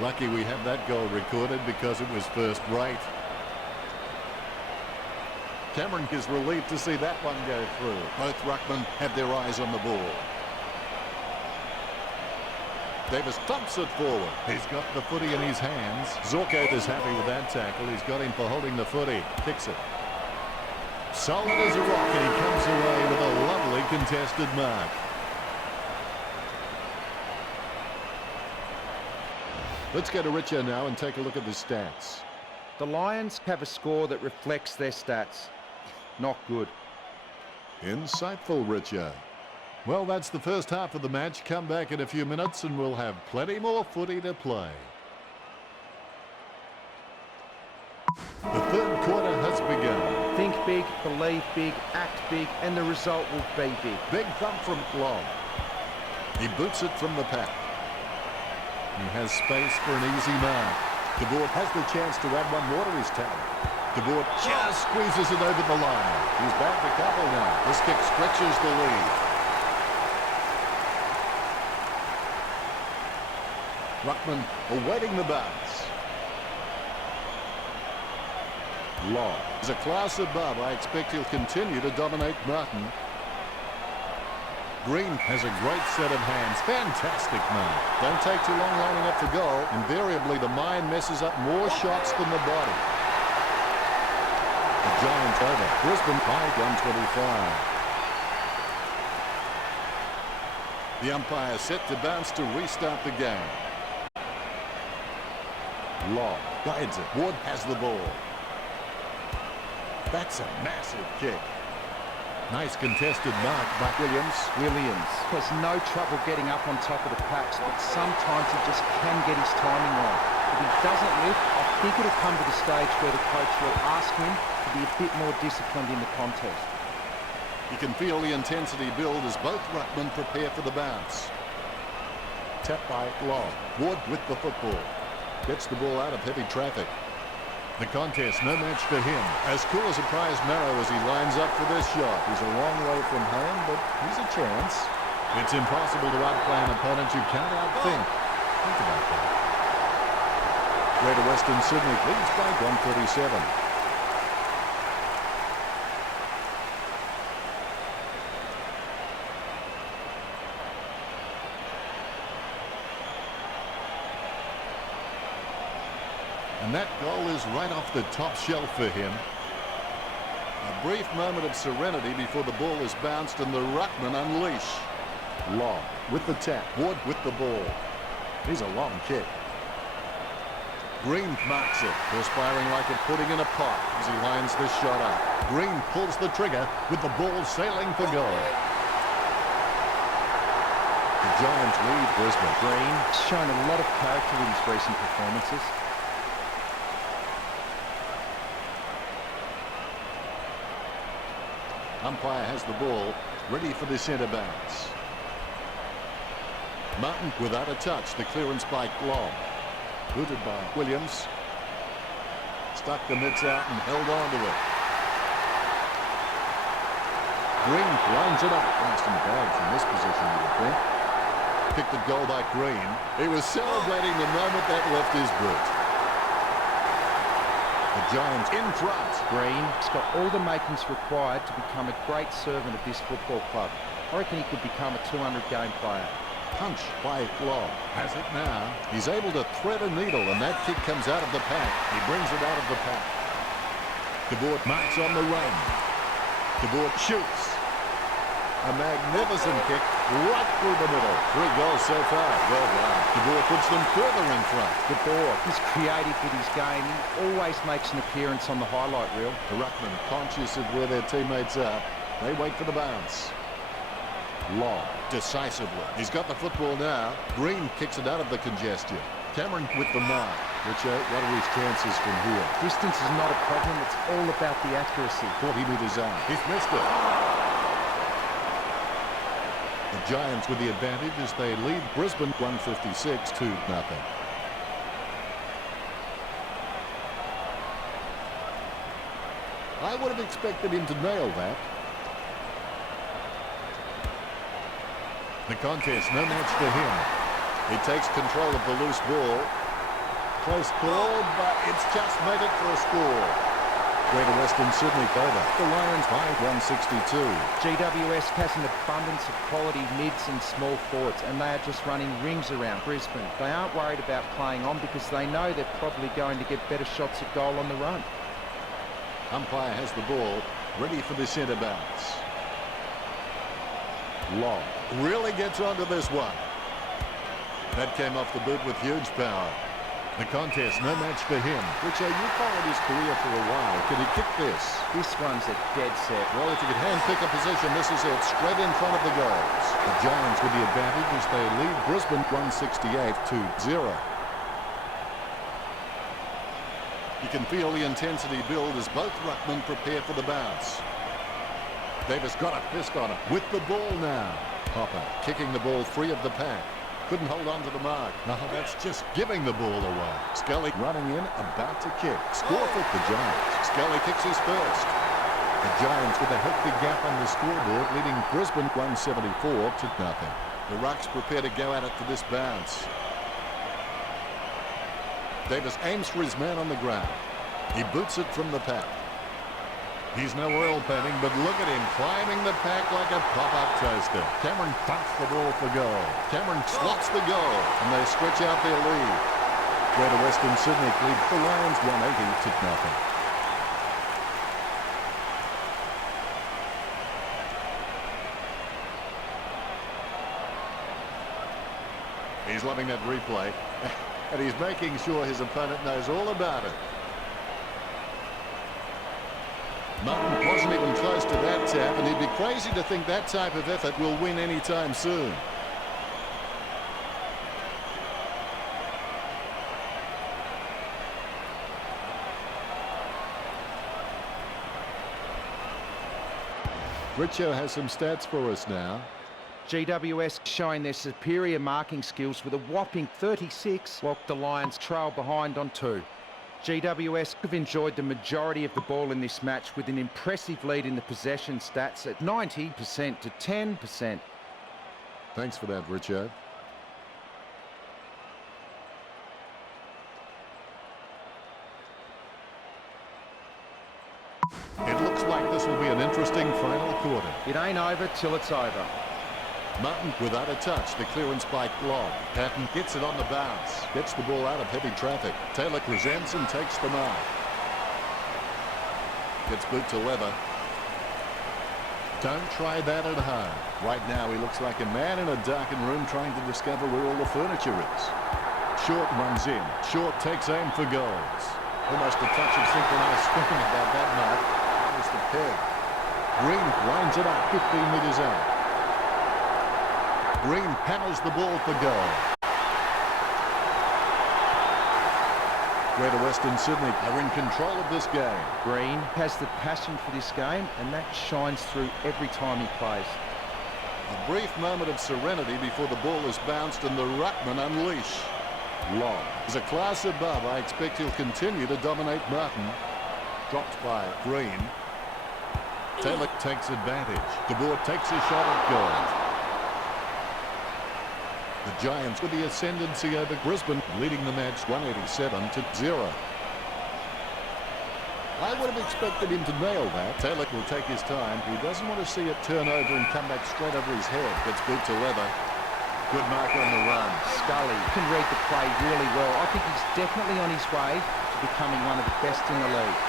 Lucky we have that goal recorded because it was first rate. Cameron is relieved to see that one go through. Both ruckmen have their eyes on the ball. Davis dumps it forward. He's got the footy in his hands. Zorko is happy with that tackle. He's got him for holding the footy. Kicks it. Solid as a rock, and he comes away with a lovely contested mark. Let's go to Richard now and take a look at the stats. The Lions have a score that reflects their stats. Not good. Insightful, Richard. Well, that's the first half of the match. Come back in a few minutes and we'll have plenty more footy to play. big, believe big, act big, and the result will be big. Big thump from Long. He boots it from the pack. He has space for an easy mark. De Boer has the chance to add one more to his tally. De Boer just squeezes it over the line. He's bagged a couple now. This kick stretches the lead. Ruckman awaiting the bounce. Long. As a class above, I expect he'll continue to dominate Martin. Green has a great set of hands. Fantastic mark. Don't take too long lining up for goal. Invariably, the mind messes up more shots than the body. The Giants over. Brisbane by 125. The umpire set to bounce to restart the game. Long guides it. Ward has the ball. That's a massive kick. Nice contested mark by Williams. Williams has no trouble getting up on top of the packs, but sometimes he just can get his timing wrong. If he doesn't lift, I think it'll come to the stage where the coach will ask him to be a bit more disciplined in the contest. You can feel the intensity build as both ruckmen prepare for the bounce. Tap by Long. Ward with the football. Gets the ball out of heavy traffic. The contest, no match for him. As cool as a prize marrow as he lines up for this shot. He's a long way from home, but he's a chance. It's impossible to outplay an opponent you can't outthink. Think about that. Greater Western Sydney leads by 137. And that goal is right off the top shelf for him. A brief moment of serenity before the ball is bounced and the ruckman unleash. Long with the tap. Ward with the ball. He's a long kick. Green marks it, perspiring like a pudding in a pot as he lines this shot up. Green pulls the trigger with the ball sailing for goal. The Giants lead Brisbane. Green has shown a lot of character in his recent performances. Umpire has the ball, ready for the centre bounce. Martin without a touch, the clearance by Long. Booted by Williams. Stuck the mitts out and held on to it. Green lines it up. Fast and bad from this position, you would think. Kicked a goal by Green. He was celebrating the moment that left his boot. The Giants in front. Green's got all the makings required to become a great servant of this football club. I reckon he could become a 200-game player. Punch by Long. Has it now. He's able to thread a needle, and that kick comes out of the pack. He brings it out of the pack. De Boer marks on the run. De Boer shoots. A magnificent kick right through the middle. 3 goals so far. Well done. De Boer puts them further in front. De Boer is creative with his game. He always makes an appearance on the highlight reel. The ruckman, conscious of where their teammates are, they wait for the bounce. Long, decisively. He's got the football now. Green kicks it out of the congestion. Cameron with the mark. Richard, what are his chances from here? Distance is not a problem. It's all about the accuracy. 40 metres out. He's missed it. The Giants with the advantage as they lead Brisbane 156-0. I would have expected him to nail that. The contest, no match for him. He takes control of the loose ball. Close call, but it's just made it for a score. Greater Western Sydney over. The Lions by 162. GWS has an abundance of quality mids and small forwards, and they are just running rings around Brisbane. They aren't worried about playing on because they know they're probably going to get better shots at goal on the run. Umpire has the ball, ready for the centre bounce. Long really gets onto this one. That came off the boot with huge power. The contest, no match for him. Richard, you followed his career for a while. Can he kick this? This one's a dead set. Well, if you could hand-pick a position, this is it. Straight in front of the goals. The Giants with the advantage as they lead Brisbane 168-0. You can feel the intensity build as both ruckmen prepare for the bounce. Davis got a fist on it with the ball now. Hopper kicking the ball free of the pack. Couldn't hold on to the mark. No, that's just giving the ball away. Scully running in, about to kick. Score for the Giants. Scully kicks his first. The Giants with a healthy gap on the scoreboard, leading Brisbane 174 to nothing. The Rucks prepare to go at it for this bounce. Davis aims for his man on the ground. He boots it from the pack. He's no oil painting, but look at him climbing the pack like a pop-up toaster. Cameron bumps the ball for goal. Cameron slots the goal, and they stretch out their lead. Greater Western Sydney lead the Lions 180 to nothing. He's loving that replay, and he's making sure his opponent knows all about it. Martin wasn't even close to that tap, and he'd be crazy to think that type of effort will win anytime soon. Richo has some stats for us now. GWS showing their superior marking skills with a whopping 36, while the Lions trail behind on 2. GWS have enjoyed the majority of the ball in this match with an impressive lead in the possession stats at 90% to 10%. Thanks for that, Richo. It looks like this will be an interesting final quarter. It ain't over till it's over. Martin without a touch, the clearance by Lobb. Patton gets it on the bounce, gets the ball out of heavy traffic. Taylor presents and takes the mark. Gets boot to Leather. Don't try that at home. Right now he looks like a man in a darkened room trying to discover where all the furniture is. Short runs in. Short takes aim for goals. Almost a touch of synchronized swimming about that mark. That was the peg. Green lines it up 15 metres out. Green hammers the ball for goal. Greater Western Sydney are in control of this game. Green has the passion for this game, and that shines through every time he plays. A brief moment of serenity before the ball is bounced and the ruckman unleash. Long is a class above. I expect he'll continue to dominate Martin. Dropped by Green. Taylor takes advantage. DeBoer takes a shot at goal. The Giants with the ascendancy over Brisbane, leading the match 187 to 0. I would have expected him to nail that. Taylor will take his time. He doesn't want to see it turn over and come back straight over his head. Gets boot to Leather. Good mark on the run. Scully can read the play really well. I think he's definitely on his way to becoming one of the best in the league.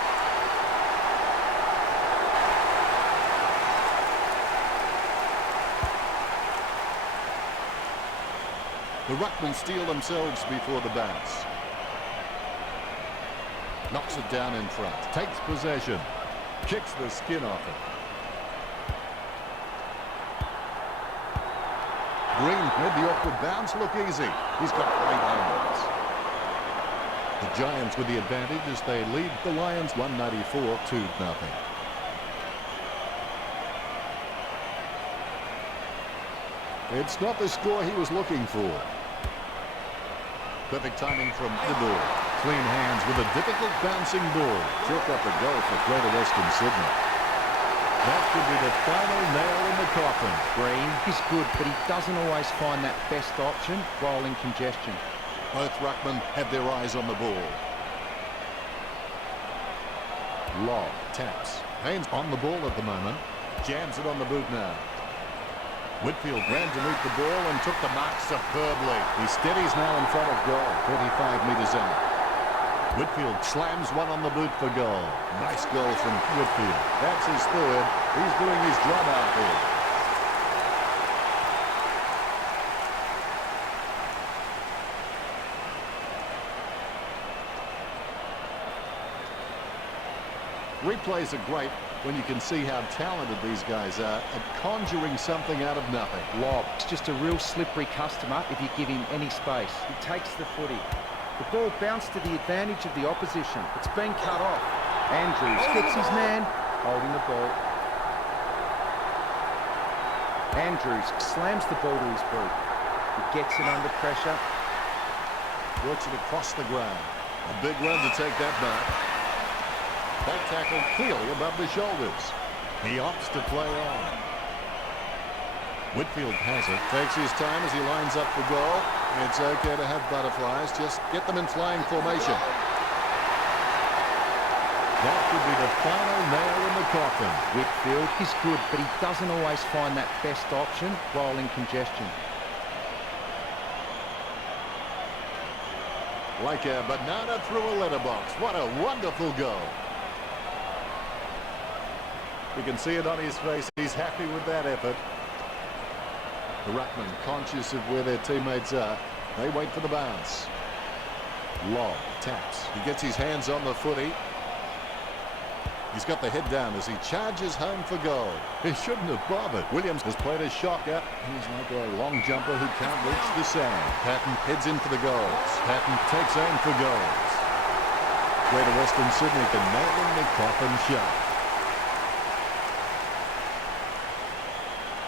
The ruckmen steal themselves before the bounce. Knocks it down in front. Takes possession. Kicks the skin off it. Green made the awkward bounce look easy. He's got great hands. The Giants with the advantage as they lead the Lions 194 to nothing. It's not the score he was looking for. Perfect timing from the ball. Clean hands with a difficult bouncing ball. Chalk up a goal for Greater Western Sydney. That could be the final nail in the coffin. Green is good, but he doesn't always find that best option while in congestion. Both ruckmen have their eyes on the ball. Lobb taps. Haynes on the ball at the moment. Jams it on the boot now. Whitfield ran to meet the ball and took the mark superbly. He steadies now in front of goal, 45 metres out. Whitfield slams one on the boot for goal. Nice goal from Whitfield. That's his third. He's doing his job out there. Replays are great when you can see how talented these guys are at conjuring something out of nothing. Lobb, it's just a real slippery customer if you give him any space. He takes the footy. The ball bounced to the advantage of the opposition. It's been cut off. Andrews gets his man holding the ball. Andrews slams the ball to his boot. He gets it under pressure. Works it across the ground. A big run to take that back. That tackle clearly above the shoulders. He opts to play on. Whitfield has it. Takes his time as he lines up for goal. It's okay to have butterflies. Just get them in flying formation. That could be the final nail in the coffin. Whitfield is good, but he doesn't always find that best option while in congestion. Like a banana through a letterbox. What a wonderful goal. You can see it on his face. He's happy with that effort. The ruckman conscious of where their teammates are. They wait for the bounce. Long taps. He gets his hands on the footy. He's got the head down as he charges home for goal. He shouldn't have bothered. Williams has played a shocker. He's like a long jumper who can't reach the sand. Patton heads in for the goals. Patton takes aim for goals. Greater Western Sydney can nail in the coffin shut.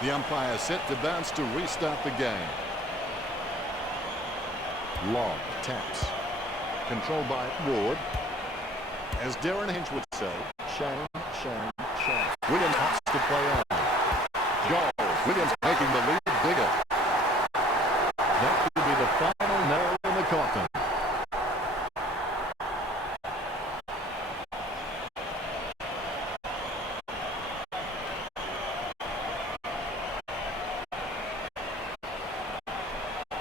The umpire set to bounce to restart the game. Long taps. Controlled by Ward. As Darren Hinch would say, shame, shame, shame. Williams has to play on. Goal. Williams making the lead bigger. That could be the final nail in the coffin.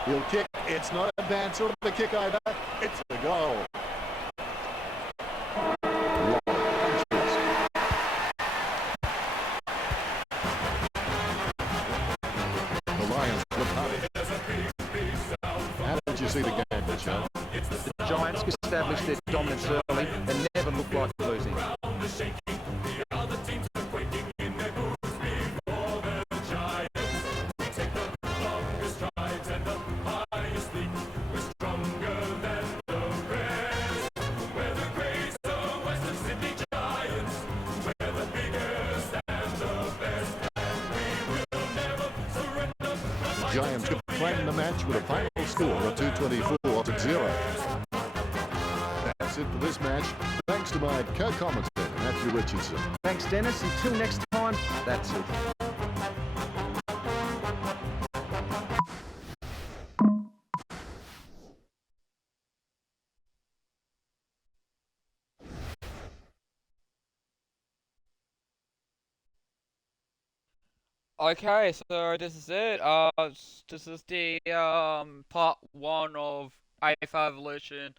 He'll kick. It's not a bad sort of a kick either. It's a goal. How did you see the game, Mitchell? The Giants established their dominance early and never looked like losing. Giants could claim the match with a final score of 224-0. That's it for this match. Thanks to my co-commentator, Matthew Richardson. Thanks, Dennis. Until next time, that's it. Okay, so this is it. This is the part one of AFL Evolution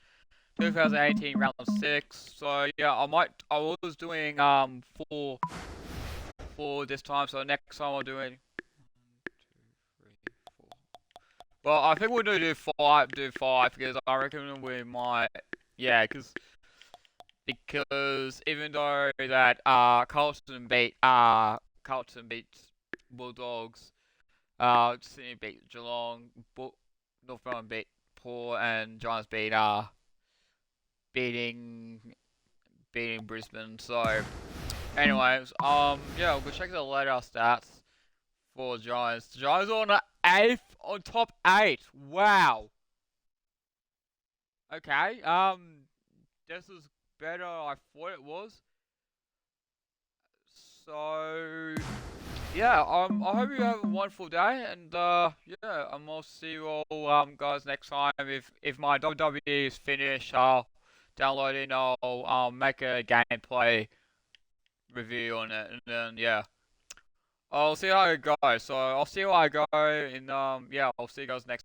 2018 round 6. So yeah, I was doing four this time. So next time I'm doing 1, 2, 3, 4. Well, I think we're gonna do five. Because I reckon we might. Yeah, because even though that Carlton beats Bulldogs. Sydney beat Geelong. Northbound beat Port, and Giants beating Brisbane. So, anyways, yeah, we'll check the later stats for Giants. The Giants are on the 8th, on top 8. Wow. Okay. This is better than I thought it was. So. Yeah, I hope you have a wonderful day, and yeah, I'll see you all guys next time. If my WWE is finished, I'll download it and I'll make a gameplay review on it, and then yeah, I'll see how it goes. So I'll see how I go, and yeah, I'll see you guys next